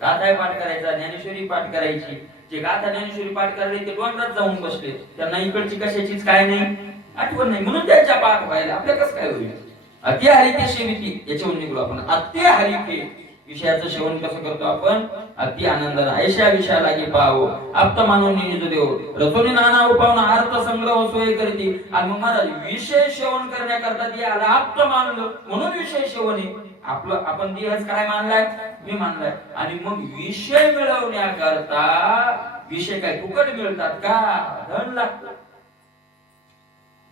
गाथा पाठ करायचा, ज्ञानेश्वरी पाठ करायची. जे गाथा ज्ञानेश्वरी पाठ करायला ते डोंगरात जाऊन बसले, त्यांना इकडची कशाचीच काय नाही आठवण नाही, म्हणून त्यांच्या पाठ व्हायला आपल्या कसं काय होईल? अति हरिके सेविती याच्यावरून निघलो आपण. अति हरिके विषयाचं सेवन कसं करतो आपण? अति आनंदाने ऐशा विषया लागे पाहो आप्त मानून निज देव रचोनी नाना उपावना अर्थ संग्रह सोय करते. आणि मग महाराज विषय सेवन करण्याकरता ती आला आप्त मानलं म्हणून विषय सेवन आहे आपलं. आपण दिवस काय मानलाय? मी मानलाय. आणि मग विषय मिळवण्याकरता विषय काय फुकट मिळतात का? धन लागतं.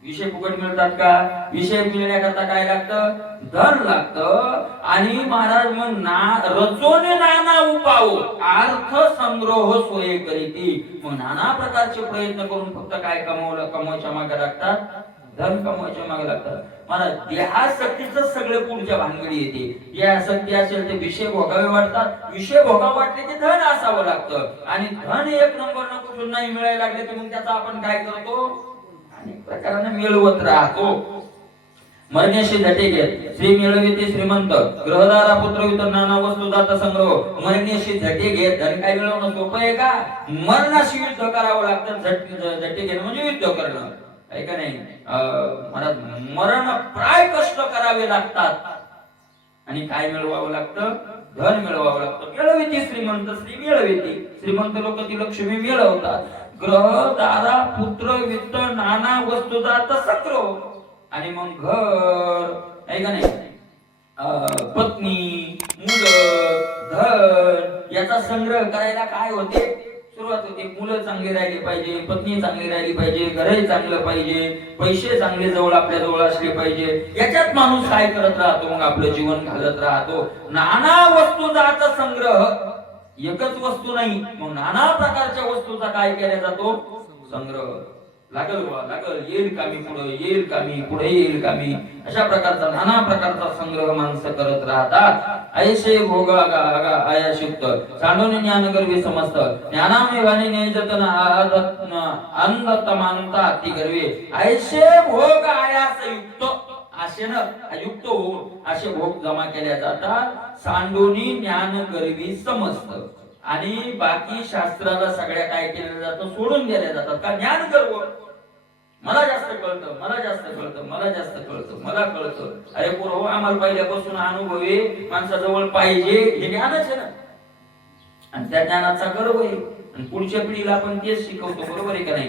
विषय फुकट मिळतात का? विषय मिळण्याकरता काय लागतं? धन लागतं. आणि महाराज मग रचोने नाना उपाव अर्थ संग्रह सोय करीती. मग नाना प्रकारचे प्रयत्न करून फक्त काय कमवायच्या मागे लागतात? धन कमवायच्या मागे लागतात. महाराज देहासक्तीच सगळे पुढच्या भानगडी येते. या आसक्ती असेल ते विषय भोगावे वाटतात, विषय भोगावे वाटले की धन असावं लागतं. आणि धन एक नंबर नको नाही मिळायला लागले की मग त्याचा आपण काय करतो? प्रकाराने मिळवत राहतो. मरण्याशी झटे घेत श्री मिळविते श्रीमंत ग्रहदारा पुत्र वितर नाना वस्तू दाता संग्रह. मरण्याशी झटे घेत धन काय मिळवणं सोपं आहे का? मरणाशी युद्ध करावं लागतं. झटे घेणं म्हणजे युद्ध करणं आहे का नाही? मरण प्राय कष्ट करावे लागतात. आणि काय मिळवावं लागतं? धन मिळवावं लागतं. मिळविती श्रीमंत स्त्री मिळविती, श्रीमंत लोक ती लक्ष्मी मिळवतात. ग्रह दारा पुत्र वित्त नाना वस्तू जात सक्रो, आणि मग घर आहे का नाही, पत्नी मुलं धन याचा संग्रह करायला काय होते, सुरुवात होते. मुलं चांगली राहिली पाहिजे, पत्नी चांगली राहिली पाहिजे, घरही चांगलं पाहिजे, पैसे चांगले जवळ आपल्या जवळ असले पाहिजे. याच्यात माणूस काय करत राहतो, मग आपलं जीवन घालत राहतो. नाना वस्तूचा संग्रह, एकच वस्तू नाही, मग नाना प्रकारच्या वस्तूचा काय केला जातो, संग्रह. लागल लागल, येईल कामी, पुढे येईल कामी, पुढे येईल कामी, अशा प्रकारचा नाना प्रकारचा संग्रह माणसं करत राहतात. ऐसे भोगा आयाशिक्त सांडोनी ज्ञान गर्वी समस्त ज्ञानामे वाणी निजतन अंधतमानता अति गर्वे. ऐसे भोग आयास युक्त, आशेनं युक्त होऊन असे भोग जमा केल्या जातात. सांडोनी ज्ञान गर्वी समस्त, आणि बाकी शास्त्राला सगळ्या काय केलं जातं, सोडून दिल्या जातात. का ज्ञान गर्व, मला जास्त कळतं, मला जास्त कळतं, मला जास्त कळतं, मला कळतं. अरे पूर्व आम्हाला पहिल्यापासून अनुभवी माणसाजवळ पाहिजे, हे ज्ञानच आहे ना, आणि त्या ज्ञानाचा गर्व आहे. आणि पुढच्या पिढीला आपण तेच शिकवतो, बरोबर आहे का नाही.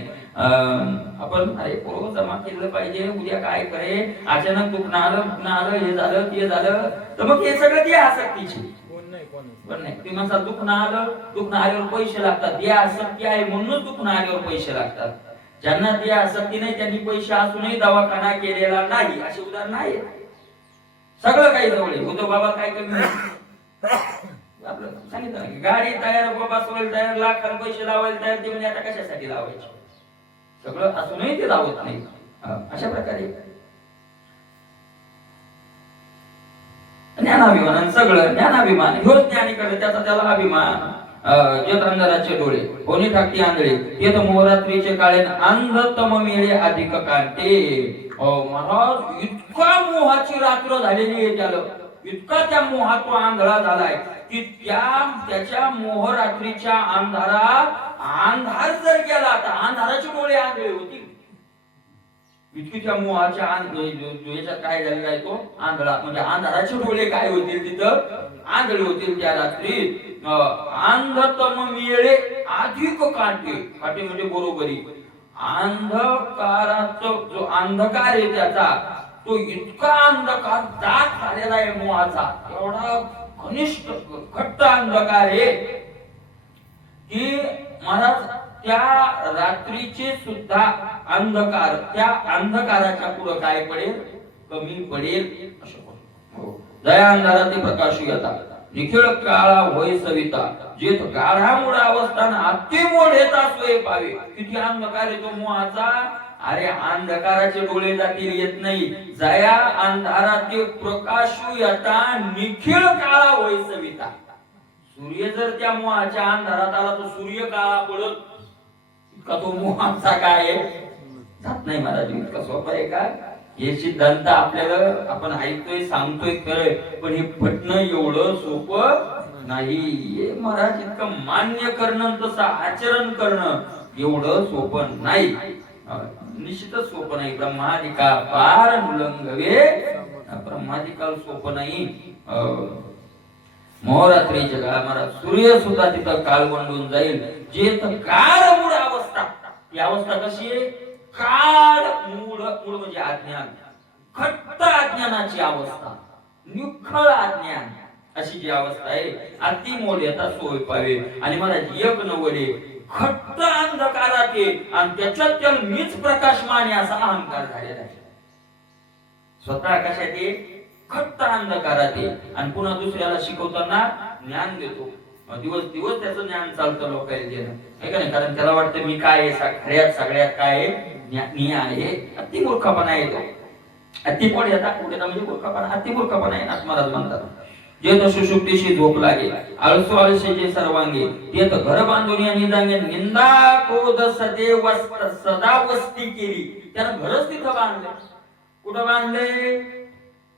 आपण अरे पूर्व जमा केलं पाहिजे, उद्या काय करे, अचानक दुखणं आलं, हे झालं ते झालं, तर मग हे सगळं ती आसक्तीची पण नाही. तुम्ही म्हणता दुखणं आल्यावर पैसे लागतात, या आसक्ती आहे म्हणूनच दुखणं आल्यावर पैसे लागतात. ज्यांना ती आसक्ती नाही त्यांनी पैसे असूनही दवाखाना केलेला नाही, असे उदाहरण आहे. सगळं काही जवळ आहे. उद्धव बाबा काय कमी आपलं सांगितलं ना, गाडी तयार, बाबा सोयील तयार, लाखांना पैसे लावायला तयार, ते म्हणजे आता कशासाठी लावायचे, सगळं असूनही ते लावत नाही. अशा प्रकारे ज्ञानाभिमान, सगळं ज्ञानाभिमान, ह्योच ज्ञानीकडे त्याचा त्याला अभिमान. जेत अंधाराचे डोळे कोणी ठाकती आंधळे, येत मोहरात्रीचे काळे अंधतम मेळे अधिक कांटे. महाराज इतका मोहाची रात्र झालेली आहे त्याला, इतका त्या मोहात तो आंधळा झालाय की त्याच्या मोहरात्रीच्या अंधारात अंधार जर गेला तर अंधाराचे डोळे आंधळे होतील. इतकी त्या मोहाच्या याच्यात काय झालेला आहे तो आंधळा, म्हणजे अंधाराचे डोळे काय होतील तिथं, आंधळे होतील त्या रात्रीत. अंधतम मेळे अधिक काटे, काटे म्हणजे बरोबरी. अंधकाराचा जो अंधकार आहे त्याचा, तो इतका अंधकार दाट झालेला आहे मोहाचा, एवढा घनिष्ठ घट्ट अंधकार आहे की महाराज त्या रात्रीचे सुद्धा अंधकार त्या अंधकाराच्या पुढे काय पडेल, कमी पडेल. दया अंधाराते प्रकाश येतात, निखिळ काळा होय सविता, जेथ गाढा मूळ अवस्थान अति मोढेता सोय पावे. किती अंधकार येतो मोहाचा, अरे अंधकाराचे डोळे जातील येत नाही, जया अंधाराते प्रकाश येता निखिळ काळा होय सविता. सूर्य जर त्या मोहाच्या अंधारात आला तर सूर्य काळा पडत, इतका तो मोहाचा काय जात नाही. महाराज इतका सोपा आहे का, हे सिद्धांत आपल्याला आपण ऐकतोय सांगतोय खरं, पण हे पटणं एवढं सोपं नाही. महाराज इतकं मान्य करणं तसं आचरण करणं एवढं सोपं नाही, निश्चितच सोपं नाही. ब्रह्मादिका पार मुलंगवे, ब्रह्मादिकाल सोपं नाही. मोहरात्रीच्या काळ महाराज सूर्य सुद्धा तिथं काळवंडून जाईल. जे काळ मूळ अवस्था, ती अवस्था कशी आहे, काळ मूळ, मूळ म्हणजे अज्ञान, खट्ट अज्ञानाची अवस्था, निखळ अज्ञान, अशी जी अवस्था आहे. अति मोठ्याचा सोय पावे. आणि महाराज एक नवले खट्ट अंधकारात आहे आणि त्याच्यात त्याला मीच प्रकाशमान असा अहंकार झालेला आहे. स्वतः कशात आहे, खट्ट अंधकारात आहे. आणि पुन्हा दुसऱ्याला शिकवताना ज्ञान देतो, दिवस दिवस त्याचं ज्ञान चालतं लोकांना देणं, आहे का नाही. कारण त्याला वाटतं मी काय आहे, सगळ्यात काय ज्ञानी आहे. अति मूर्खपणा येतो, अति पोट येतात म्हणजे मूर्खपणा, अति मूर्खपणा आहे असं महाराज म्हणतात. जे तो सुषुप्तीशी झोप लागे, आळसो आळसे जे सर्वांगे, ते तर घर बांधून आणि जागे निंदा क्रोध सदैव सदा वस्ती केली. त्यानं घरच तिथं बांधले. कुठं बांधले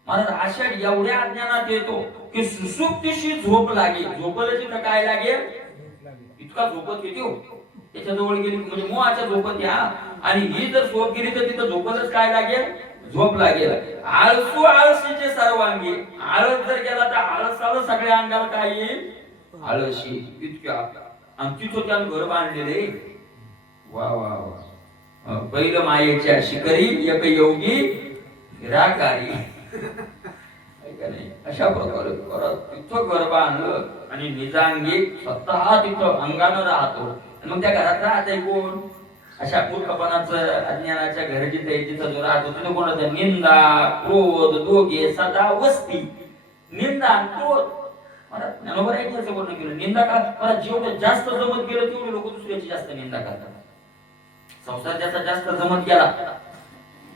महाराज, आषाढ एवढ्या अज्ञानात येतो की सुषुप्तीशी झोप लागे. झोपलं तिथं काय लागेल, इतका झोपत येतो त्याच्या जवळ गेली म्हणजे मोहाच्या झोपत या. आणि ही जर झोप गेली तर तिथं झोपलंच काय लागेल, झोप लागेल. आळसू आळशीचे सर्वांगी. आळस जर गेला तर आळसाला सगळ्या अंगाला काय येईल? आळशी. इतक्या आणि तिथं त्यानं घर बांधलेले. वा वा वा. पहिलं मायेच्या शिकरी एक योगी निराकारी. अशा प्रकारे तिथं घर बांधलं आणि निजांगी स्वतः तिथं अंगानं राहतो. मग त्या घरात राहतंय कोण? अशा मूर्खपणाचं अज्ञानाच्या घरी जिथं जो राहतो तिथं कोण होतं? निंदा क्रोध दोघे सदा वस्ती. निंदा क्रोध. मला ज्ञानोबा ऐकण्याचं वर्णन केलं. निंदा का? मला जेवढं जास्त जमत गेलं तेवढे लोक दुसऱ्याची जास्त निंदा करतात. संसार ज्याचा जास्त जमत गेला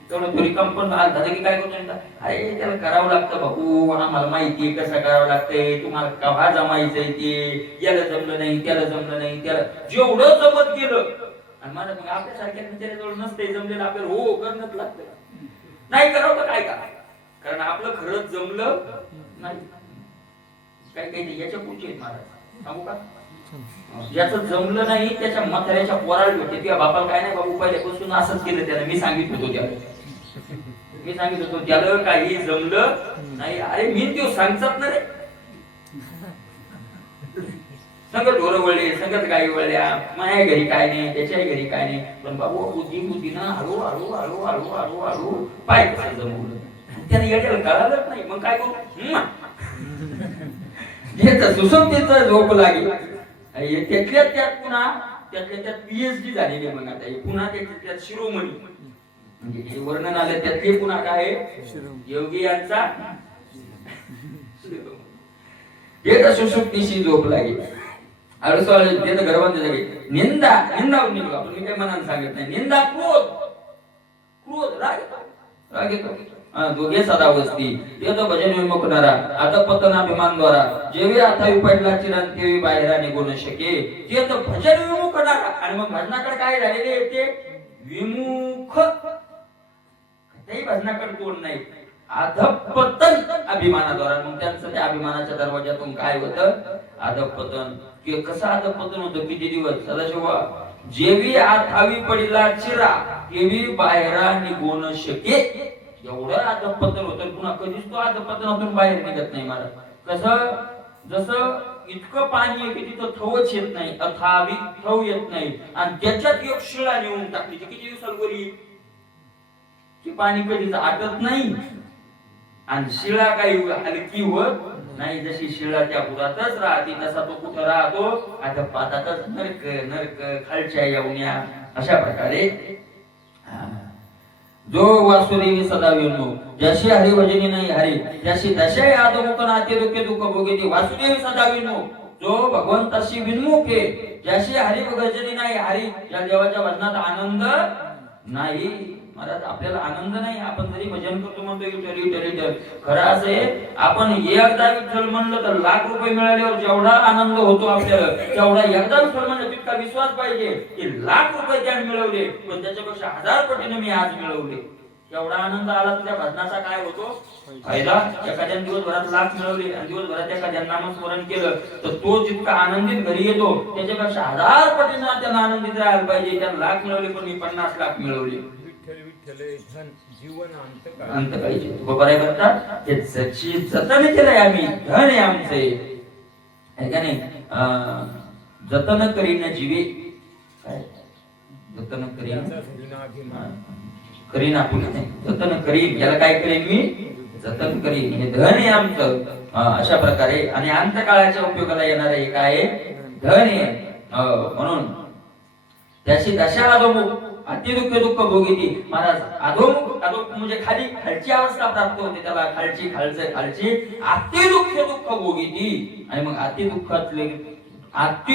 तेवढं थोडी कंपन झालं की काय करतो? अरे त्याला करावं लागतं भाऊ, आम्हाला माहिती कसं करावं लागतंय, तुम्हाला केव्हा जमायचंय ते, याला जमलं नाही त्याला जमलं नाही त्याला. जेवढं जमत गेलं आणि मला मग आपल्यासारख्या विचाराजवळ नसते जमलेलं, आपल्याला हो करणंच लागतं. नाही करावं तर काय का? कारण आपलं खरंच जमलं नाही. काही काही याच्या पुढचे आहेत महाराज, सांगू का? ज्याचं जमलं नाही त्याच्या म्हाताऱ्याच्या पोराला भेटते. तुझ्या बापाला काय नाही बाबू, पहिल्यापासून असंच केलं त्याला. मी सांगितलं होतो त्याला काही जमलं नाही. अरे मी तो सांगतात ना रे. संगत ढोर वळले, संगत गाई वळल्या, माझ्या घरी काय नाही त्याच्या घरी काय नाही. पण बाबू बुद्धी ना हळू हळू हळू हळू हळू हळू पाय कसं जमवलं त्याने येड्याला कळालंच नाही. मग काय करू? सुसंगतीचा झोप लागेल. त्यातल्या त्यात पुन्हा त्यातल्या त्यात पीएचडी झालेली. मग आता पुन्हा त्यात शिरोमणी म्हणजे हे वर्णन आलं त्यातले पुन्हा काय? योगी यांचा सुसुप्तीशी झोप लागेल. गर्भांत निंदा निंदा आपण मी काय मनाने सांगत नाही. निंदा क्रोध क्रोध राग येतो. दोघे सदा वस्ती. येतो भजन विमुख नरा आता पतनाभिमान द्वारा जेवी अथावी पडला चिरण तेवी बाहेर निघू शके. ते तर भजन विमुख नरा. आणि मग भजनाकडे काय झालेले ते विमुख. काही भजनाकडे कोण नाही. अधपतन अभिमानाद्वारा. मग त्यांचं त्या अभिमानाच्या दरवाजातून काय होतं? अधपतन. की कसं अधपतन होतं? किती दिवस? सदाशिवा जेवी अथावी पडला चिरा तेवी बाहेर निघू शके. एवढं अधपतन होतं. पुन्हा कधीच तो अधपतनातून बाहेर निघत नाही महाराज. कसं? जसं इतकं पाणी आहे की तिथं थवच येत नाही. अथावी थव येत नाही. आणि त्याच्यात एक शिळा नेऊन टाकली ती किती दिवसाला बोली की पाणी कधीच आटत नाही. आणि शिळा काही हलकी होत नाही. जशी शिळा त्या बुडातच राहते तसा तो कुठं राहतो? आता पातातच. नरक नरक खालच्या येवण्या. अशा प्रकारे जो वासुदेवी सदा विनू जशी हरिभजनी नाही हरी जशी दशा आदमुख नाते दुखे दुःख भोगेती. वासुदेवी सदा विनू जो भगवंताशी विन्मुख आहे. ज्याशी हरिभजनी नाही हरी या देवाच्या भजनात आनंद नाही. महाराज आपल्याला आनंद नाही. आपण जरी भजन करतो म्हणतो विठ्ठल विठ्ठल विठ्ठल. खरं असे आपण एकदा विठ्ठल म्हणलं तर लाख रुपये मिळाल्यावर जेवढा आनंद होतो आपल्याला तेवढा एकदा विठ्ठल म्हणलं तितका विश्वास पाहिजे की लाख रुपये त्याने मिळवले पण त्याच्यापेक्षा 1000 पटीने मी आज मिळवले. एवढा आनंद आला तर त्या भजनाचा काय होतो फायदा? एखाद्याने दिवसभरात लाख मिळवले आणि दिवसभरात एखाद्या नामस्मरण केलं तर तो जितका आनंदित घरी येतो त्याच्यापेक्षा 1000 पटीने त्याला आनंदित राहायला पाहिजे. त्याने लाख मिळवले पण मी 50 लाख मिळवले. जीवन अंत पाहिजे. बरोबर म्हणतात ते जतन केलंय आम्ही. धन आहे आमचे आहे का नाही? जतन करीन जीवे. काय जतन करीन करीन आपण जतन करीन. याला काय करीन मी? जतन करीन. हे धन आहे आमचं. अशा प्रकारे आणि अंतकाळाच्या उपयोगाला येणार हे काय? धन आहे. म्हणून त्याची दशा अधोमुख अति दुःख दुःख भोगीती. महाराज अधोमुख अधोमुख म्हणजे खाली खालची अवस्था प्राप्त होते त्याला. खालची खालची अति दुःख दुःख भोगीती. आणि मग अति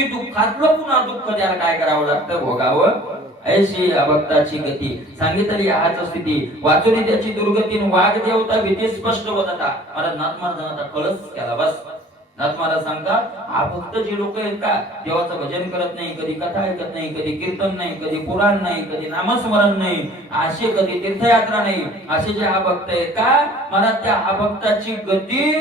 दुःखातलं पुन्हा दुःख त्याला काय करावं लागतं? भोगावं. ऐशी अभक्ताची गती सांगितली आहाच स्थिती वाचुनी त्याची दुर्गती वाघ देवता भीती स्पष्ट होत आता. महाराज नाथ महाराजांना कळस केला. बस नाथ महाराज सांगतात अभक्त जे लोक आहेत का देवाचं भजन करत नाही, कधी कथा ऐकत नाही, कधी कीर्तन नाही, कधी पुराण नाही, कधी नामस्मरण नाही, असे कधी तीर्थयात्रा नाही, असे जे अभक्त आहेत का मला त्या अभक्ताची गती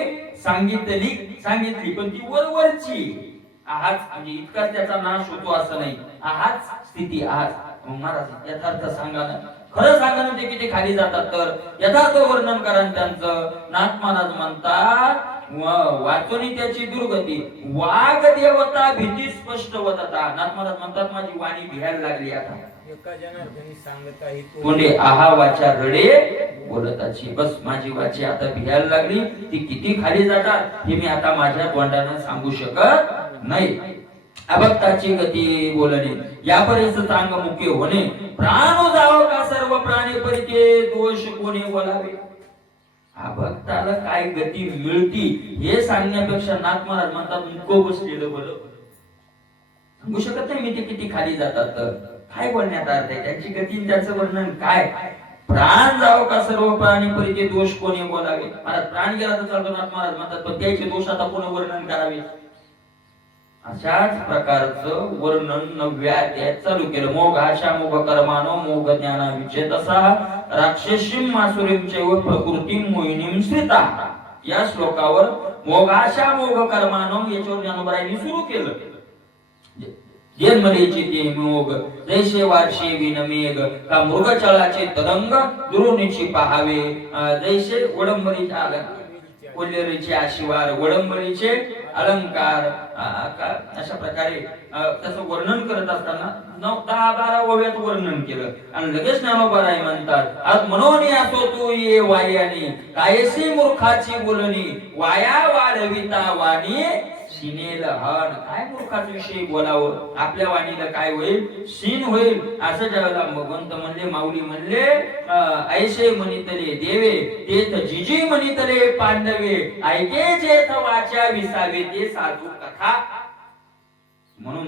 सांगितली पण ती वरवरची आहाच म्हणजे इतकाच त्याचा नाश होतो असं नाही. आहाच स्थिती आहाच. महाराज यथार्थ सांगा ना खरं सांगणं ते किती खाली जातात तर यथार्थ वर्णन करा त्यांचं. नाथ महाराज म्हणतात वाचोनी त्याची दुर्गती वाघ देवता भीती स्पष्ट वदता. नाथ महाराज म्हणतात माझी वाणी भियायला लागली आता. एका जनार्दनी सांगत आहे तोंडे आहा वाचा रडे बोलताची. बस माझी वाची आता भियायला लागली. ती किती खाली जातात हे मी आता माझ्या तोंडाने सांगू शकत नाही. अभक्ताची गती बोलणे यापरीस चांग मुख्य होणे प्राण जावो का सर्व प्राणी परिते दोष कोणी बोलावे. अभक्ताला काय गती मिळती हे सांगण्यापेक्षा नाथ महाराज म्हणतात मुको बसलेलं बोल सांगू शकत नाही मी ते किती खाली जातात तर काय बोलण्यात अर्थ आहे. त्यांची गती त्याचं वर्णन काय. प्राण जावो का सर्व प्राणी परिते दोष कोणी बोलावे. महाराज प्राण गेला तर चालतो नाथ महाराज म्हणतात पण त्याचे दोष आता कोणी वर्णन करावे. अशाच प्रकारचं वर्णन 9व्या अध्यायात चालू केलं. मोघ आशा मोघ कर्मानो मोघ ज्ञाना विचेतसा राक्षसीं मासुरीं चैव प्रकृतीं मोहिनीं श्रिता. या श्लोकावर मोघ आशा मोघ कर्मानो याच्यावर ज्ञानोबरायांनी सुरू केलं. जन्मलेचे ते मोघ जैसे वार्षे विनमेघ का मृगचळाचे तरंग दुरुनीची पहावे. जैसे वडंबरीचे वल्लेरीचे आशिवार वडंबरीचे अलंकार अशा प्रकारे त्याचं वर्णन करत असताना 9-10-12 ओव्यात वर्णन केलं. आणि लगेच ज्ञानोबराय म्हणतात आज मनोनी असो तू ये वायानी कायसी मूर्खाची बोलणी वाया वाढविता वाणी शिनेल हन. काय मूर्खाचा विषय बोलावं आपल्या वाणीला काय होईल शीन होईल. असं ज्यावेळेला भगवंत म्हणले माऊली म्हणले ऐसे म्हणितले देवे तेथ जिजी म्हणितले पांडवे ऐके जेथ वाचा विसावे ते साधू कथा. म्हणून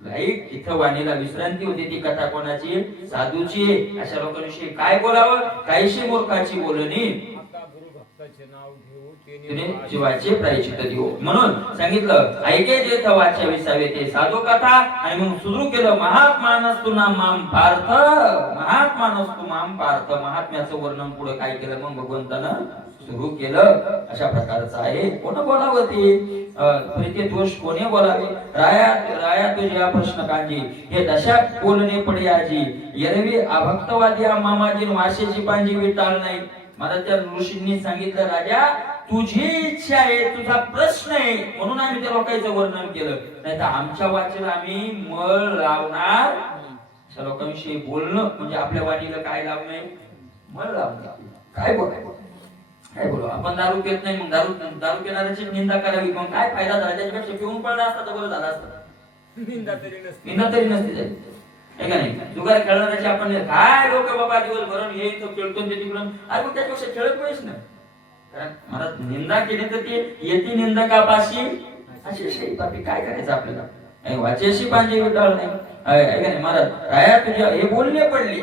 लाईक इथं वाणीला विश्रांती होती ती कथा कोणाची साधूची. अशा लोकांविषयी काय बोलावं काहीशी मूर्खाची बोलणी नाव तिने जीवाचे प्रायश्चित्त देऊ. म्हणून सांगितलं ऐके जेथ वाचा विसावे ते साधू कथा. आणि म्हणून सुरू केलं महात्मानस्तु नाम पार्थ महात्मानस्तु माम पार्थ. महात्म्याचं वर्णन पुढे काय केलं मग भगवंतानं सुरू केलं. अशा प्रकारचं आहे. कोण बोलावं ते प्रीती दोष कोणी बोलावे. राया तुझ्या प्रश्न कांजी हे दशा बोलणे पडे आजी यरवी अभक्तवादी मामाजी वाशेची पांजी विटाळ नाही. मला त्या ऋषींनी सांगितलं राजा तुझी इच्छा आहे तुझा प्रश्न आहे म्हणून आम्ही त्या लोकांचं वर्णन केलं. नाही तर आमच्या वाचेला आम्ही मळ लावणार. अशा लोकांविषयी बोलणं म्हणजे आपल्या वाणीला काय लावणे मळ लावणार. काय बोलू आपण दारू पित नाही मग दारू पिणाऱ्याची निंदा करावी मग काय फायदा झाला. त्याच्यापेक्षा पिऊन पडला असता तर बरं झालं असतं. निंदा तरी नसते का नाही. जुगार खेळणाऱ्याची आपण काय लोक बाबा दिवसभर हे खेळतो तिकडून अरे मग त्याच्यापेक्षा खेळत पाहिजे ना. कारण मला निंदा केली तर ती येती निंदकापाशी अशी काय करायचं आपल्याला. वाचेशी पांजे विटाळ नाही. महाराज राया तुझ्या हे बोलणे पडले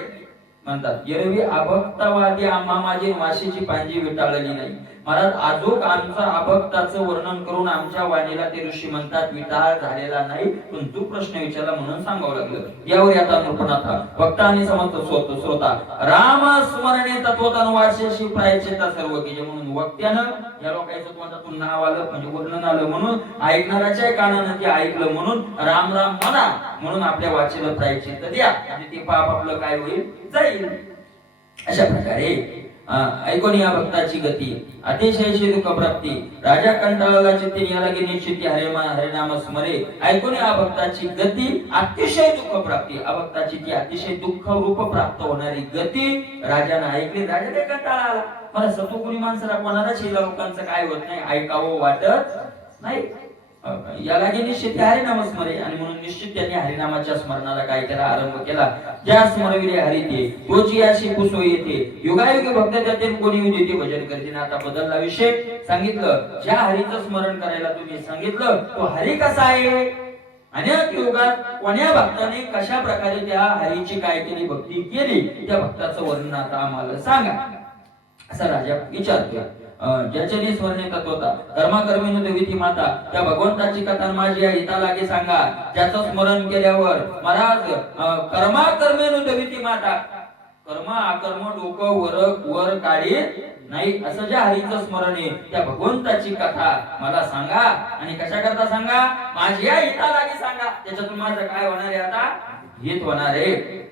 म्हणतात एरवी अभक्तवादी आम्हा माझी वाशीची पांजी विटाळली नाही. महाराज आजोग आमचा अभक्ताचं वर्णन करून आमच्या वाणीला ते ऋषी म्हणतात विटाळ झालेला नाही पण तू प्रश्न विचारला म्हणून सांगावं लागलं. यावर आता नृपनाथा वक्ता आणि समर्थ श्रोता राम स्मरणे तत्वतन वाशीशी प्रायचित्ता सर्व केले. म्हणून वक्त्यानं या लोकांचं तोंडातून नाव आलं म्हणजे वर्णन आलं म्हणून ऐकणाऱ्याच्या कानानं ते ऐकलं म्हणून राम राम म्हणा म्हणून आपल्या वाचेला प्रायचित्त द्या म्हणजे ते पाप आपलं काय होईल जाईल. अशा प्रकारे ऐकून या भक्ताची गती अतिशय दुःख प्राप्ती राजा कंटाळला चित्ते याला गे निश्चित हरिनाम स्मरे. ऐकून या भक्ताची गती अतिशय दुःख प्राप्ती. अभक्ताची ती अतिशय दुःख रूप प्राप्त होणारी गती राजाने ऐकली. राजाने कंटाळा आला. मला सतुगुणी माणसाला कोणालाच लोकांचं काय होत नाही ऐकावं वाटत नाही. याला गे निश्चित हरिनाम स्मरे आणि म्हणून निश्चित त्यांनी हरिनामाच्या स्मरणाला काय केला आरंभ केला. ज्या स्मरविले हरी ते तोची अशी कुसो येते युगायुग भक्त त्यातील कोणी देते भजन करते. आता बदलला विषय सांगितलं ज्या हरीचं स्मरण करायला तुम्ही सांगितलं तो हरी कसा आहे. अनेक युगात कोण्या भक्ताने कशा प्रकारे त्या हरीची काय केली भक्ती केली त्या भक्ताचं वर्णन आता आम्हाला सांगा असा राजा विचारतोय. ज्याच्याने स्मरणे तत्वता कर्माकर्मीनु देवीती माता त्या भगवंताची कथा माझी या हिता लागे सांगा. ज्याचं स्मरण केल्यावर महाराज कर्माकर्मीनु देवीती माता कर्म आकर्म डोकं वर काढी नाही असं ज्या हरीचं स्मरण आहे त्या भगवंताची कथा मला सांगा. आणि कशा करता सांगा माझी या हिता लागे सांगा. त्याच्यातून माझं काय होणार आहे आता हित होणारे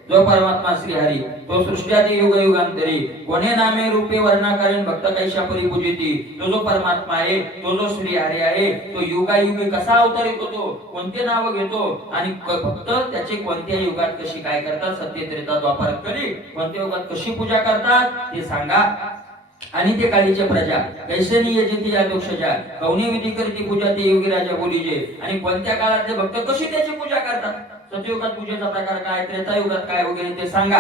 जो परमात्मा श्री हरी तो सृष्ट्यादी युग युगांतरी कोणे नामे रूपे वर्णाकारीन भक्त कैशा परिपूजिती तो जो परमात्मा आहे तो जो श्री हरी आहे तो युगायुगी कसा अवतरित होतो कोणते नाव घेतो आणि भक्त त्याचे कोणत्या युगात कशी काय करतात सत्य त्रेता द्वापर कली कोणत्या युगात कशी पूजा करतात ते सांगा आणि ते कालीचे प्रजा कैसनी यजती या दोषजा कौनी विधी करती पूजा ते योगी राजा बोलीजे आणि कोणत्या काळातले भक्त कशी त्याची पूजा करतात सतयुगात पूजेचा प्रकार काय त्रेतायुगात काय वगैरे ते सांगा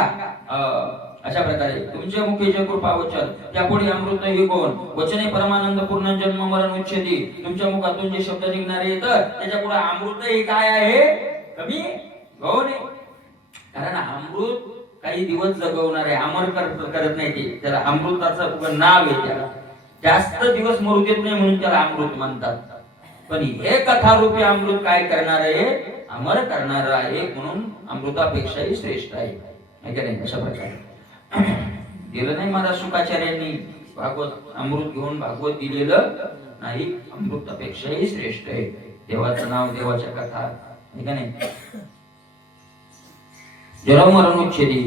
अशा प्रकारे तुमच्या मुखी जे कृपा वचन त्यापुढे अमृत ही कोण वचने परमानंद पूर्ण जन्म मरण उच्छेदी तुमच्या मुखातून जे शब्द निघणारे येतात त्याच्या पुढे अमृत हे काय आहे कमी गौण आहे कारण अमृत काही दिवस जगवणार आहे अमर करत नाही ते त्याला अमृताचं नाव आहे त्याला जास्त दिवस मरू देत नाही म्हणून त्याला अमृत म्हणतात पण हे कथारूपी अमृत काय करणार आहे अमर करणार आहे म्हणून अमृतापेक्षाही श्रेष्ठ आहे नाही अशा प्रकारे दिलं नाही महाराज शुकाचार्यांनी भागवत अमृत घेऊन भागवत दिलेलं नाही अमृतापेक्षाही श्रेष्ठ आहे देवाचं नाव देवाच्या कथा नाही जन्म मरण उच्छेदी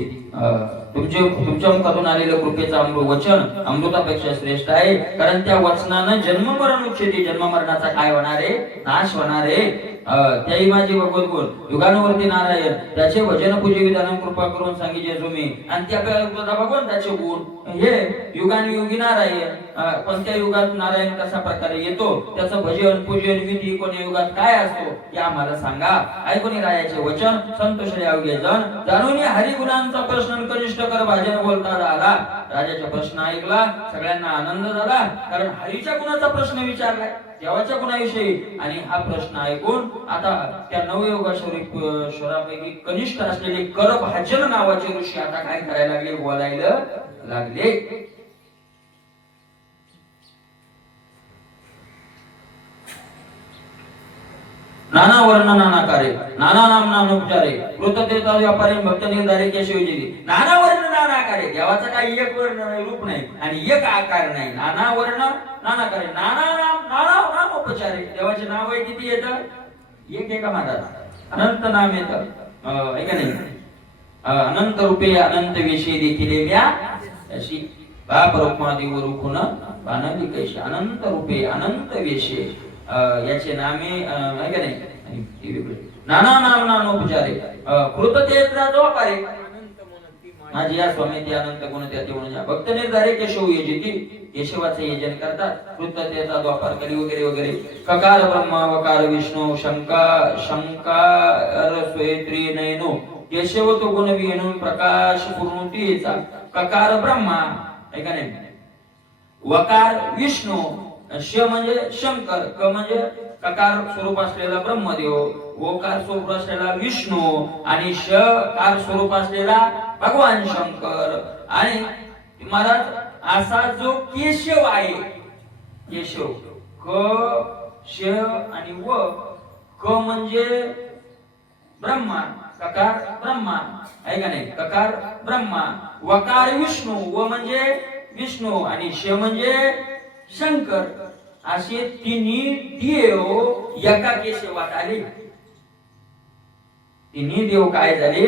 तुमच्या मुखातून आलेलं कृपेचं वचन अमृतापेक्षा श्रेष्ठ आहे कारण त्या वचनानं जन्म मरण उच्छेदी जन्म मरणाचा काय होणार आहे नाश होणार आहे त्याही माझे भगवत गुण युगानुवर्ती नारायण त्याचे भजन पूजे विधान कृपा करून सांगितले तुम्ही आणि त्या भगवंताचे गुण हे युगानुयुगी नारायण कोणत्या युगात नारायण कशा प्रकारे येतो त्याचं भजन पूजन विधी कोण्या युगात काय असतो हे आम्हाला सांगा ऐकून रायाचे वचन संतोष यावगे जण जाणून हरिगुणांचा प्रश्न कनिष्ठ कर भाजन बोलता आला राजाचा प्रश्न ऐकला सगळ्यांना आनंद झाला कारण हरीच्या गुणाचा प्रश्न विचारलाय देवाच्या गुणाविषयी आणि हा प्रश्न ऐकून आता त्या नवयोगेश्वरापैकी कनिष्ठ असलेले करभाजन नावाचे ऋषी आता काय करायला लागले बोलायला लागले नाना वर्ण नाना कार्य नाना नाम नाना उपचारे कृतदेवता व्यापारी भक्त निर्धारे केशवजी नाना वर्ण नाना कार्य देवाचा काही एक वर्ण रूप नाही आणि एक आकार नाही नाना वर्ण नाना कार्य नाना नाम नाना नाम उपचारे देवाचे नाव आहे किती येतं एक एका महाराज अनंत नाम येतं ऐका नाही अनंत रूपे अनंत विषय देखील अशी बाप रूपमादी वरुखुन बाणाली कैशी अनंत रूपे अनंत विषय याचे नामे ऐका नाही नाना नाम नाना उपचारे कृततेत्रा जो पारे माझी या स्वामी ते अनंत गुण त्या देवणा भक्त निर्धारे केशव यजती केशवाचे यजन करतात कृततेचा द्वापार कली वगैरे वगैरे ककार ब्रह्मा वकार विष्णू शंकार स्वयत्री नयनो केशव तो गुण विणून प्रकाश पूर्णतेचा ककार ब्रह्मा ऐका नाही वकार विष्णू श म्हणजे शंकर क म्हणजे ककार स्वरूप असलेला ब्रह्मदेव ओकार स्वरूप असलेला विष्णू आणि श कार स्वरूप असलेला भगवान शंकर आणि महाराज असा जो केशव आहे केशव क श आणि व क म्हणजे ब्रह्मा ककार ब्रह्मा ऐका नाही ककार ब्रह्मा वकार विष्णू व म्हणजे विष्णू आणि श म्हणजे शंकर असे तिन्ही देव एका केशवात आले तिन्ही देव काय झाले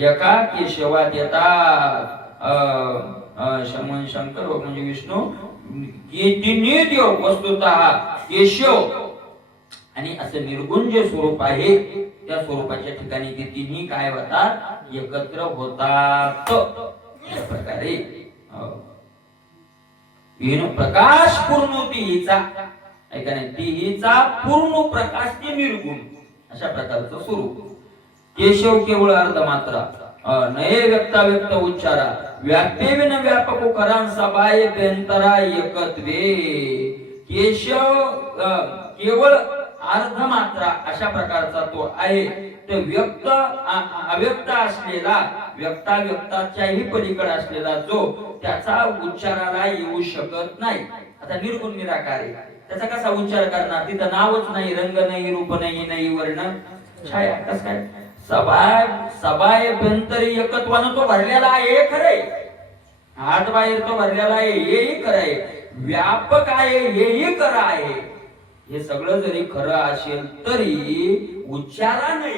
एका केशवात येतात शमन शंकर म्हणजे विष्णू हे तिन्ही देव वस्तुतः केशव आणि असं निर्गुण जे स्वरूप आहे त्या स्वरूपाच्या ठिकाणी ते तिन्ही काय होतात एकत्र होतात अशा प्रकारे प्रकाश पूर्णतेचा ऐका नाही तिहीचा पूर्ण प्रकाश ते निर्गुण अशा प्रकारचं स्वरूप केशव केवळ अर्ध मात्रा नये व्यक्ता व्यक्त उच्चारा व्याप्ये विन व्यापक करां सबाय बेंतरा एकत्वे केशव केवळ अर्ध मात्रा अशा प्रकारचा तो आहे तो व्यक्त अव्यक्त असलेला व्यक्ता व्यक्ताच्याही पलीकडे असलेला जो त्याचा उच्चाराला येऊ शकत नाही आता निर्गुण निराकार आहे त्याचा कसा उच्चार करणार तिथं नावच नाही रंग नाही रूप नाही नाही वर्ण छाया कसं काय सबाय भंतरी एकत्वानं तो भरलेला आहे खरंय हात बाहेर तो भरलेला आहे हेही खरंय व्यापक आहे हेही खरं आहे हे सगळं जरी खरं असेल तरी उच्चाराने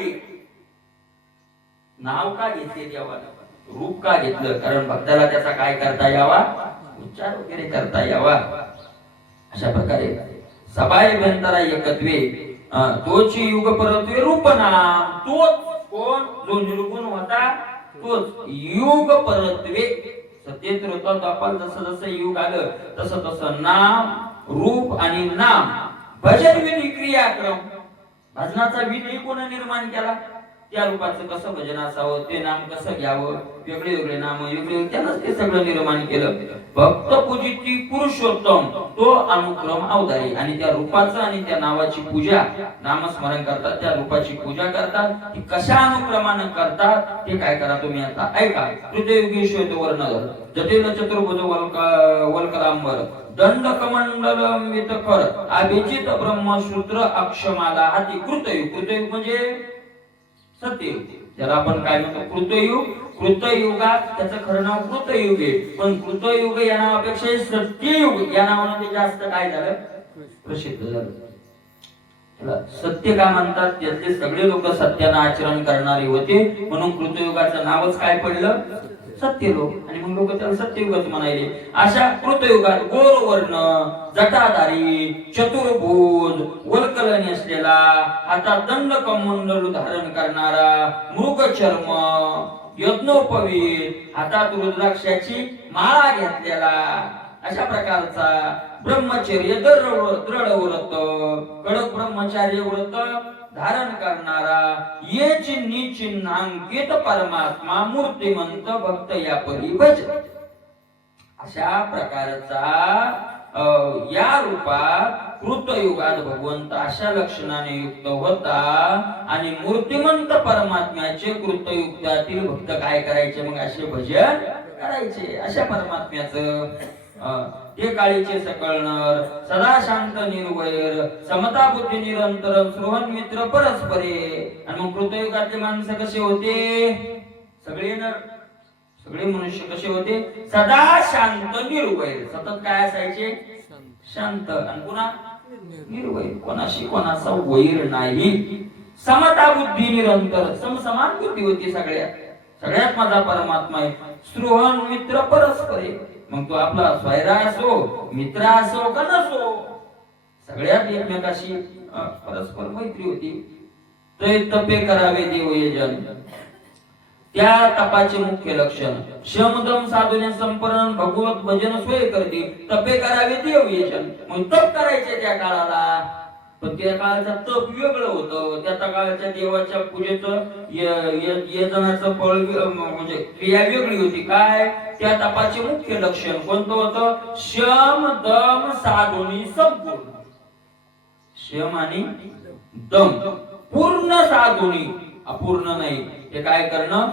नाव का घेतले देवाला, रूप का घेतलं, कारण भक्ताला त्याचा काय करता यावा, उच्चार वगैरे करता यावा. अशा प्रकारे सबाय भंतरा एकत्वे तोची युग परत्वे रूप नाम, तोच कोण जो निर्गुण होता तोच युग परत्वे. सत्येत होता आपण जसं जसं युग आलं तसं तसं नाम रूप आणि नाम भजन विधी क्रियाक्रम. भजनाचा विधी कोण निर्माण केला, त्या रूपाचं कसं भजन असावं, ते नाम कसं घ्यावं, वेगळे वेगळे नाम वेगळे, त्यानंच ते सगळं निर्माण केलं. भक्त पूजिती पुरुषोत्तम तो अनुक्रम अवतारी. आणि त्या रूपाचं आणि त्या नावाची पूजा, नामस्मरण करतात, त्या रूपाची पूजा करतात. ती कशा अनुक्रमानं करतात ते काय करा तुम्ही आता ऐका. हृदयुगी श्वेत वर्णधर जटिल चतुर्भुज वल्करांबर दंड कमंडलम वितकर अभिजित ब्रह्मसूत्र अक्षमाला हाती कृतयुग. कृतयुग म्हणजे सत्ययुग, ज्याला आपण काय म्हणतो कृतयुग. कृतयुगात त्याचं खरं नाव कृतयुग आहे, पण कृतयुग या नावापेक्षा सत्ययुग या नावाने ते जास्त काय झालं, प्रसिद्ध झालं. त्याला सत्य का म्हणतात, त्यातले सगळे लोक सत्यानं आचरण करणारे होते, म्हणून कृतयुगाचं नावच काय पडलं, सत्यलोक. आणि मग लोक त्याला सत्ययुगच म्हणायले. अशा कृतयुगात गोरवर्ण जटाधारी चतुर्भुज वल्कलनी असलेला, हातात दंड कमंडलू धारण करणारा, मृग चर्म यज्ञोपवीत, हातात रुद्राक्षाची माळा घेतलेला, अशा प्रकारचा ब्रह्मचर्य दृढ व्रत कडक ब्रह्मचार्य व्रत धारण करणारा, ये चिन्ही चिन्हांकित परमात्मा मूर्तिमंत भक्त या परी भज. अशा प्रकारचा या रूपात कृतयुगात भगवंत अशा लक्षणाने युक्त होता. आणि मूर्तिमंत परमात्म्याचे कृतयुगातील भक्त काय करायचे, मग असे भजन करायचे. अशा परमात्म्याचं ते काळीचे सकळ नर सदा शांत निर्वैर समता बुद्धी निरंतर स्रोहन मित्र परस्परे. आणि मग कृतयुगातले माणसं कसे होते, सगळे नर सगळे मनुष्य कसे होते, सदा शांत निर्वैर, सतत काय असायचे, शांत, आणि पुन्हा निर्वैर, कोणाशी कोणाचा वैर नाही. समता बुद्धी निरंतर, समसमान बुद्धी होती सगळ्यात माझा परमात्मा आहे. स्रोहन मित्र परस्परे, मग तो आपला स्वैरा असो मित्र असो का नसो, सगळ्यात एकमेकाशी परस्पर मैत्री होती. ते तपे करावे देव यजन, त्या तपाचे मुख्य लक्षण शमदम साधने संपरण भगवत भजन सोय करते. तपे करावे देव यजन, मग तप करायचे त्या काळाला, पण त्या काळाचं तप वेगळं होतं. त्या काळाच्या देवाच्या पूजेचं यजनाचं फळ म्हणजे क्रिया वेगळी होती. काय, त्या तपाचे मुख्य लक्षण कोणतं होतं, शम दम साधुनी संपूर्ण. शम आणि दम पूर्ण साधुनी, अपूर्ण नाही. ते काय करणं,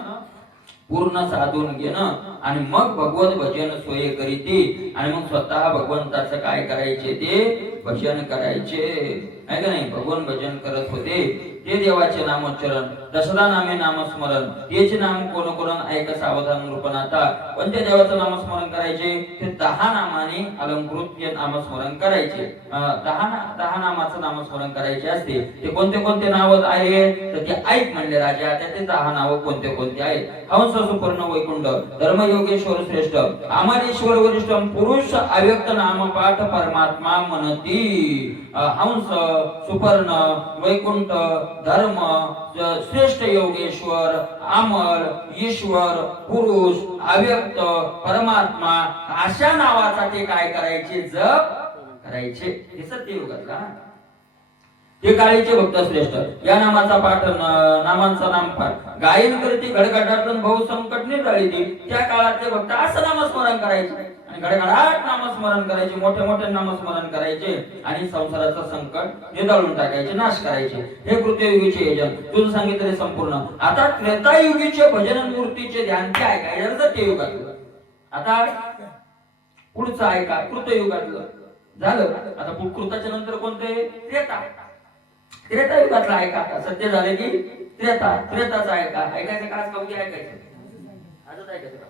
पूर्ण साधून घेणं, आणि मग भगवत भजन सोय करीते. आणि मग स्वतः भगवंताचं काय करायचे, ते भजन करायचे, आहे का नाही. भगवान भजन करत होते, ते देवाचे नामोच्चारण दशदा नामे नामस्मरण, तेचे नाम कोण कोण ऐका सावधान रूपनाथा. पण त्या देवाचं नामस्मरण करायचे, ते 10 नामाने अलंकृत ते नामस्मरण करायचे. 10 नामाचं नामस्मरण करायचे असते. ते कोणते कोणते नाव आहेत, तर ते ऐक म्हणले राजा, त्याचे 10 नाव कोणते कोणते आहेत. हंस सुपर्ण वैकुंठ धर्म योगेश्वर श्रेष्ठ अमरेश्वर वरिष्ठ पुरुष अव्यक्त नाम पाठ परमात्मा मनती. हंस सुपर्ण वैकुंठ धर्म श्रेष्ठ योगेश्वर अमर ईश्वर पुरुष अव्यक्त परमात्मा, अशा नावाचा ते काय करायचे, जप करायचे. हे सत्ययुगातला ते काळीचे भक्त श्रेष्ठ या नामाचा पाठ, नामांचा नाम पाठ गायन करते घडघडातून भाऊ संकट निराळी. त्या काळातले भक्त असं नामस्मरण करायचे आणि घडघडाट नामस्मरण करायचे, मोठे मोठे नामस्मरण करायचे आणि संसाराचं संकट निराळून टाकायचे, नाश करायचे. हे कृतयुगीचे यजन तुझं सांगितले संपूर्ण. आता त्रेतायुगीचे भजन मूर्तीचे ध्यान काय काय सत्ययुगातलं. आता पुढचं ऐका, कृतयुगातलं झालं. आता कृताच्या नंतर कोणते, त्रेता. त्रेतायुगातला ऐका, सत्य झाले की त्रेताचा ऐका. ऐकायचं का, आज कवडी ऐकायचं, आजच ऐकायचं.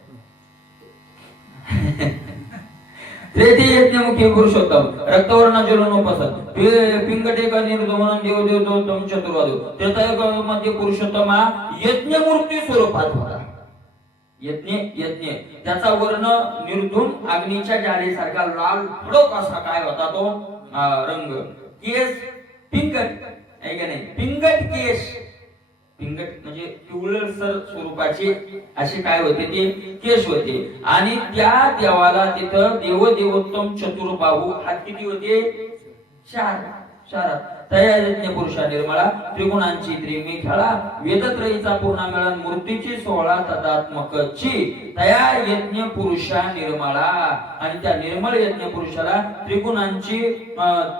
त्रेती यज्ञमुखी पुरुषोत्तम रक्तवर्ण जलोनुपसन पिंगटे निर्दोमन देव देवोत्तम चतुर्वादो त्रेतायुग मध्ये पुरुषोत्तम हा यज्ञमूर्ती स्वरूपात होता. यज्ञ त्याचा वर्ण निर्धूम अग्नीच्या ज्वालेसारखा लाल भडक असा काय होता तो रंग. केस पिंगट आहे का नाही, पिंगट केस, पिंगट म्हणजे पिवळसर स्वरूपाचे असे काय होते ते केस होते. आणि त्या देवाला तिथं देवोत्तम चतुर्बाहू हात किती होते, चार. तया यज्ञ पुरुषा निर्मळा त्रिगुणांची त्रिमेखळा वेदत्रयीचा पूर्ण मिळन मूर्तीची 16 तदात्मकची तया यज्ञ पुरुषा निर्मळा. आणि त्या निर्मळ यज्ञ पुरुषाला त्रिगुणांची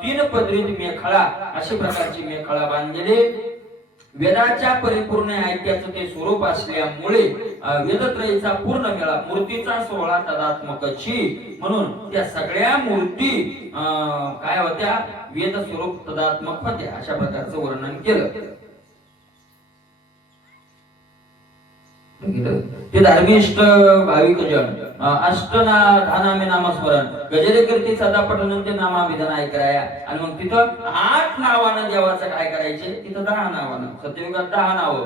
3 पदरीत मेखळा अशा प्रकारची मेखळा बांधलेली वेदाच्या परिपूर्ण ऐक्याचं ते स्वरूप असल्यामुळे वेदत्रयीचा पूर्ण मेळा मूर्तीचा 16 तदात्मकची म्हणून त्या सगळ्या मूर्ती काय होत्या, वेद स्वरूप तदात्मक होत्या अशा प्रकारचं वर्णन केलं. ते धार्मिष्ट भाविक जन अष्टनामे नामस्मरण गजेरे करती सदा पठनंते नामाभिधान ऐकराया. आणि मग तिथं 8 नावानं देवाचं काय करायचे, तिथं 10 नावानं. सत्ययुगात 10 नावं,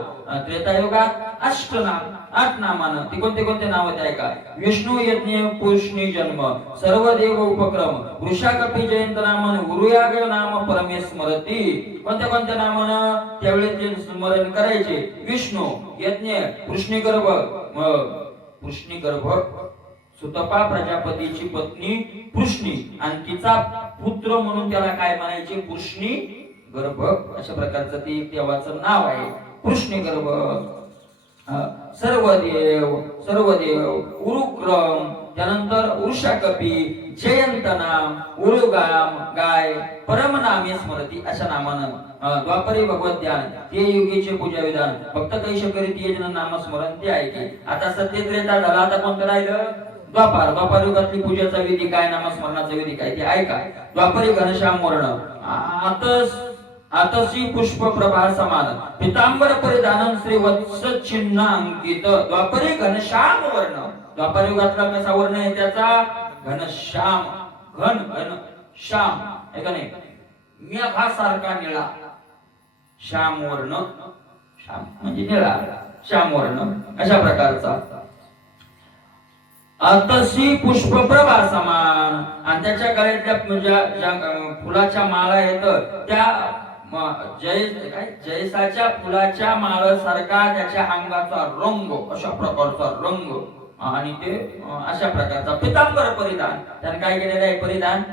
त्रेतायुगात 8 नाम 8 नामानं. ती कोणते नाव ते ऐका. विष्णू यज्ञ पुरुषनी जन्म सर्व देव उपक्रम वृषाकपी जयंत नामन गुरुयाग नाम परमे स्मरती. कोणत्या नामानं त्यावेळी ते स्मरण करायचे. विष्णू यज्ञ कृष्णीगर्भ सुतपा प्रजापतीची पत्नी कृष्णी आणि तिचा पुत्र म्हणून त्याला काय म्हणायचे, कृष्णी गर्भ अशा प्रकारचं ते देवाचं नाव आहे. कृष्णीगर्भ सर्व देव उरुक्रम त्यानंतर वृषाकपी जयंत नाम उरुगाम गाय परम नामे स्मरती अशा नामानं. द्वापरे भगवत ध्यान ते युगीचे पूजा विधान फक्त कैश करीत यजन नामस्मरण ते ऐके. आता सत्य त्रेता झाला, आता कोणतं राहिलं, द्वापार युगातली पूजेचा विधी काय, नामस्मरणाचा विधी काय ते ऐका. द्वापरी घनश्याम वर्ण आतसी पुष्प प्रभा समान पितांबर परिधान श्री वत्स चिन्ह अंकित. द्वापरी घनश्याम वर्ण, द्वापर युगातला कसा वर्ण आहे त्याचा घनश्याम, घन श्याम आहे का नाही, मेघासारखा निळा श्याम वर्ण, श्याम म्हणजे निळा श्याम वर्ण अशा प्रकारचा. तशी पुष्पप्रभा समान आणि त्याच्या गळ्यातल्या ज्या फुलाच्या माळा आहेत त्या जयसाच्या फुलाच्या माळासारखा त्याच्या अंगाचा रंग अशा प्रकारचा रंग. आणि ते अशा प्रकारचा पितांबर परिधान त्याने काय केलेलं आहे, परिधान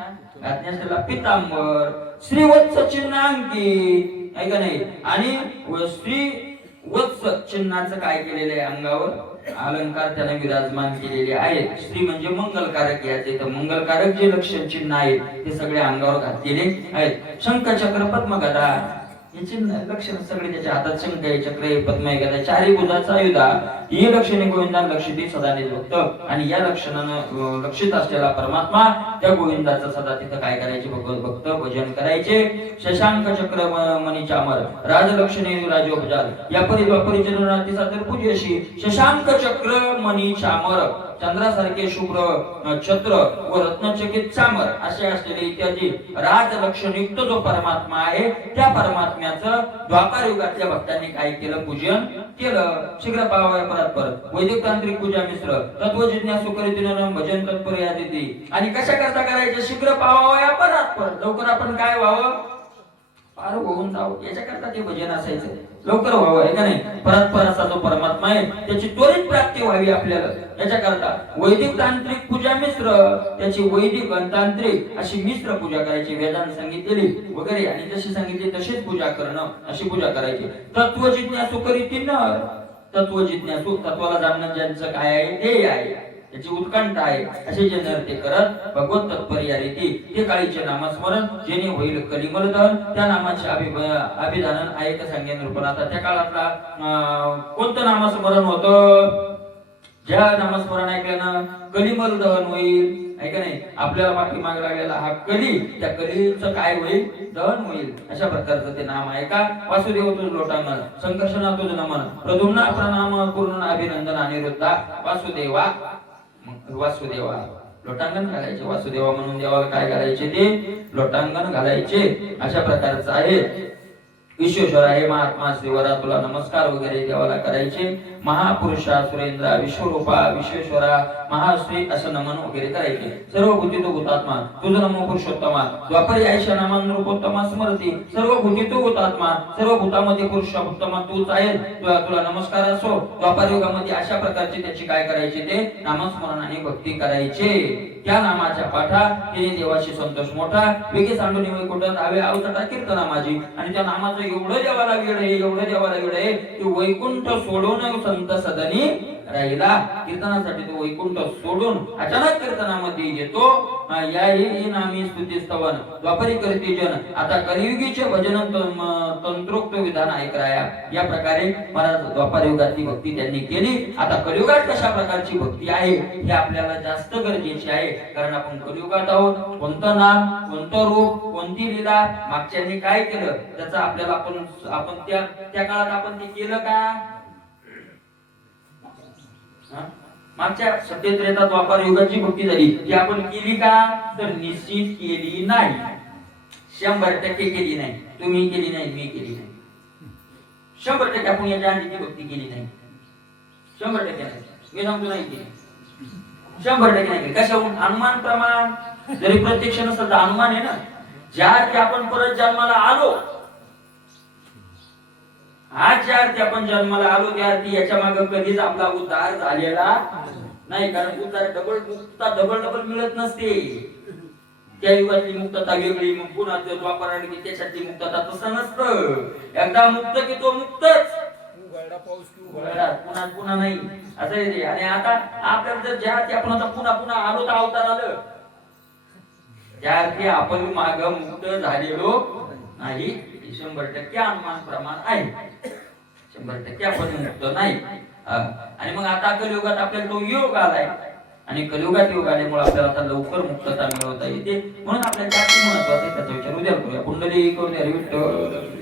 घातण्याला पितांबर श्रीवत्स चिन्हांकित आहे का नाही. आणि श्री वत्स चिन्हाचं काय केलेलं आहे, अंगावर अलंकार त्याने विराजमान केलेले आहेत. श्री म्हणजे मंगलकारक याचे तर मंगलकारक जे लक्षण चिन्ह आहेत ते सगळे अंगावर घातलेले आहेत. शंख चक्र पद्म गदा हे चिन्ह लक्षण सगळे त्याच्या हातात शंख आहे, चक्र आहे, पद्म आहे, गदा चारी भुजाचा आयुधा ही लक्षणे गोविंदान लक्षित सदा निर्भक्त. आणि या लक्षणानं लक्षित असलेला परमात्मा त्या गोविंदाचं सदा तिथं काय करायचे, भक्त भजन करायचे. शशांक चक्र मणी चामर राजलक्षणे राजोपचार या परिद्वापरी चरणार्थी सादर पूजेशी. शशांक चक्र मणी चामर चंद्रासारखे शुभ्र छत्र व रत्नचकित चामर असे असलेले इत्यादी राजलक्षणयुक्त जो परमात्मा आहे त्या परमात्म्याचं द्वापार युगातल्या भक्तांनी काय केलं, पूजन केलं. शीघ्र पावाय परस्पर वैदिक तांत्रिक पूजा मिश्र तत्व जिज्ञासु करीतीनं भजन तत्पर यादी. आणि कशा करता करायचं, शीघ्र पावावया परस्पर लवकर आपण काय व्हावं, पार होऊन जावं याच्याकरता ते भजन असायचं, लवकर व्हावं आहे का नाही. परस्पर असा जो परमात्मा आहे त्याची त्वरित प्राप्ती व्हावी आपल्याला याच्याकरता वैदिक तांत्रिक पूजा मिश्र त्याची वैदिक आणि तांत्रिक अशी मिश्र पूजा करायची, वेदांत सांगितलेली वगैरे आणि जशी सांगितली तशीच पूजा करणं अशी पूजा करायची. तत्व जिज्ञासु करीतीनं तत्व जिज्ञासु तत्वाला जाणणं ज्यांचं काय आहे ते आहे, त्याची उत्कंठा आहे असे जे नर ते करत भगवत तत्पर्या रीती ते काळीचे नामस्मरण जेणे होईल कलिमल दहन. त्या नामाचे अभिधानन ऐक सांगेन रूपनाथा. त्या काळातला कोणतं नामस्मरण होतं, ज्या नामस्मरण ऐकल्यानं कलिमल दहन होईल आहे का नाही. आपल्याला पाठीमाग लागलेला हा कली, त्या कलीचं काय होईल, दहन होईल अशा प्रकारचं ते नाम आहे का. वासुदेव तुझ लोटांगण संकर्षणा तुझ नमन प्रद्युम्न प्रणाम पूर्ण अभिनंदन अनिरुद्धा वासुदेवा. वासुदेवा लोटांगण घालायचे. वासुदेवा म्हणून देवाला काय घालायचे? ते लोटांगण घालायचे. अशा प्रकारचं आहे. विश्वेश्वरा हे महात्मा श्रीवरा तुला नमस्कार वगैरे देवाला करायचे. महापुरुषा सुरेंद्रा विश्वरूपा विश्वेश्वरा महाश्री असं नमन वगैरे करायचे. सर्व भूती तो भूतात्मा तुझ नमो पुरुषोत्तमा द्वापरी आयशा नामान रूपोत्तमा स्मरती सर्व भूती तो भूतात्मा सर्व भूतामध्ये पुरुषोत्तमा तूच आहे. तुला नमस्कार असो. द्वापर युगामध्ये अशा प्रकारचे त्याची काय करायचे? ते नामस्मरण आणि भक्ती करायचे. त्या नामाच्या पाठा केली देवाशी संतोष मोठा वेगे सांडून वैकुंठात आवे अवतटा कीर्तना माझी. आणि त्या नामाचं एवढं देवाला वेळ आहे, एवढं देवाला वेळ आहे की वैकुंठ सोडून संत सदनी राहिला. कीर्तनासाठी तो वैकुंठ सोडून अचानक कीर्तनामध्ये येतो. या ही नामी स्तुती स्तवन द्वापरी करते जन आता कलियुगीचे भजन तंत्रोक्त विधान ऐकराया. या प्रकारे महाराज द्वापर युगातली भक्ती त्यांनी केली. आता कलियुगात कशा प्रकारची भक्ती आहे हे आपल्याला जास्त गरजेचे आहे. कारण आपण कलियुगात आहोत. कोणतं नाम, कोणतं रूप, कोणती लीला, मागच्यांनी काय केलं त्याचा आपल्याला आपण त्या काळात आपण ते केलं का? मागच्या सत्यत्रेता द्वापर युगाची भक्ती झाली ती आपण केली का? तर निश्चित केली नाही. 100% केली नाही. तुम्ही केली नाही, मी केली नाही. 100% आपण याच्या आधीची भक्ती केली नाही. 100% नाही. मी सांगतो नाही केली. 100% नाही केली. कशाहून? अनुमान प्रमाण. जरी प्रत्यक्ष नसलं तर अनुमान आहे ना. ज्या की आपण परत जन्माला आलो, आज ज्या अर्थी आपण जन्माला आलो त्या अर्थी याच्या मागे कधीच आपला उद्धार झालेला नाही. कारण उद्धार डबल मिळत नसते. त्या युगातली मुक्तता वेगळी, मग पुन्हा द्वापर आली त्याच्यातली मुक्तता तसं नसतं. एकदा मुक्त की तो मुक्तच. पुन्हा नाही असं आहे. आणि आता आपल्याला जर ज्या अर्थी आपण आता पुन्हा आलो तर अवतार आलं, त्या अर्थी आपण माग मुक्त झालेलो नाही. 100% अनुमान प्रमाण आहे. 100% आपण मुक्त नाही. आणि मग आता कलियुगात आपल्याला तो योग आलाय आणि कलियुगात योग आल्यामुळे आपल्याला आता लवकर मुक्तता मिळवता येते. म्हणून आपल्याला जास्त महत्वाचं आहे त्याचा विचार उद्या करूया. कुंडली करून विठ्ठल.